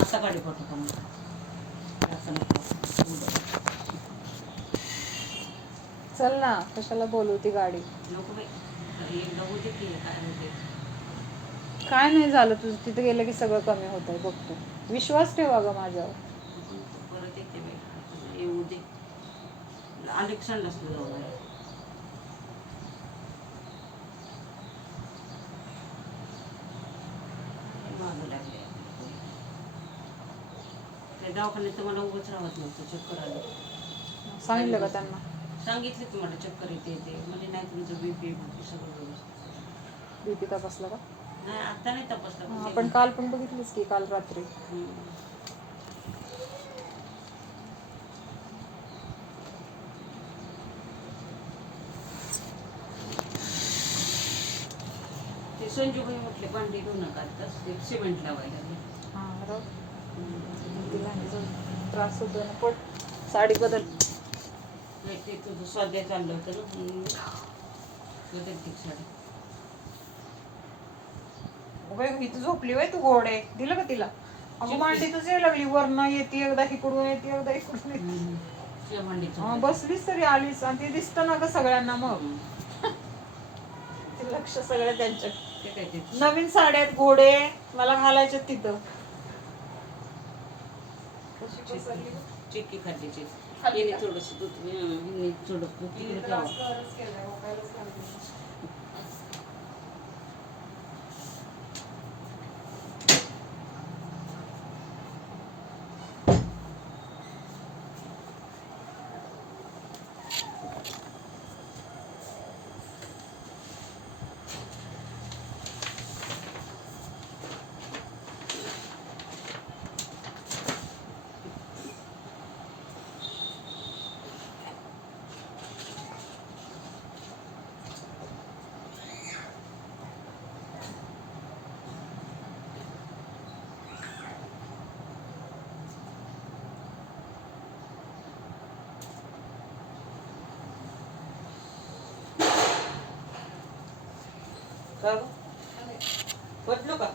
आता गाडी पाठवतो म्हटलं असं नको चल ना, कशाला बोलवती गाडी. नको बाई एकदा होते की काय होते. काय नाही झालं तुझं, तिथे गेलं की सगळं कमी होत आहे बघतो. विश्वास ठेवा ग माझ्यावर. परत येते बाई येऊ दे अलेक्सांडर्सला जाऊन आले. मागं लागले त्या दवाखान्यात तर मला उभंच राहत नव्हतं चक्कर आलं. सांगितलं का त्यांना? सांगितले तुम्हाला चक्कर येते म्हणजे नाही तुमचं बीपी सगळं व्यवस्थित. बीपी तपासला का? नाही आता नाही तपासला. आपण काल पण बघितलीस की काल रात्री. ते संजूभाई म्हटले भांडी धुवू नका ते सिमेंट लावायला. हां राव. तिला त्रास होतो ना. पण साडी बदल. नाही ते तुझं स्वाध्याय चाललं होतं ना बदलते साडी. इथं झोपली वय तू घोडे दिलं का तिला? अगं मांडीतच यायला लागली, वरनं येते एकदा इकडून येते एकदा इकडून येते. हा बसलीच तरी आलीच आणि ते दिसतं ना ग सगळ्यांना मग. ते लक्ष सगळं त्यांच्यात. नवीन साड्यात घोडे मला घालायचे तिथं. चिक्की खाल्ली चिक्की थोडस दूध थोडं का बदलू का?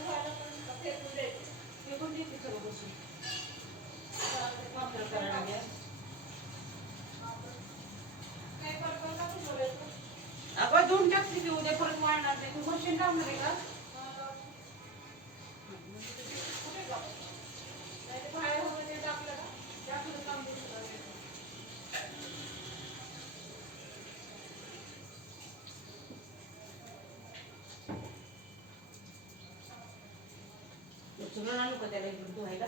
ते पण देते सगळं बसून. पापड करायला घ्या. आपण धुवून टाकली की उद्या परत वाढणार नाही. तू मशीन लावणार आहे का? सगळं आणू का त्याला इकडे धुवायला?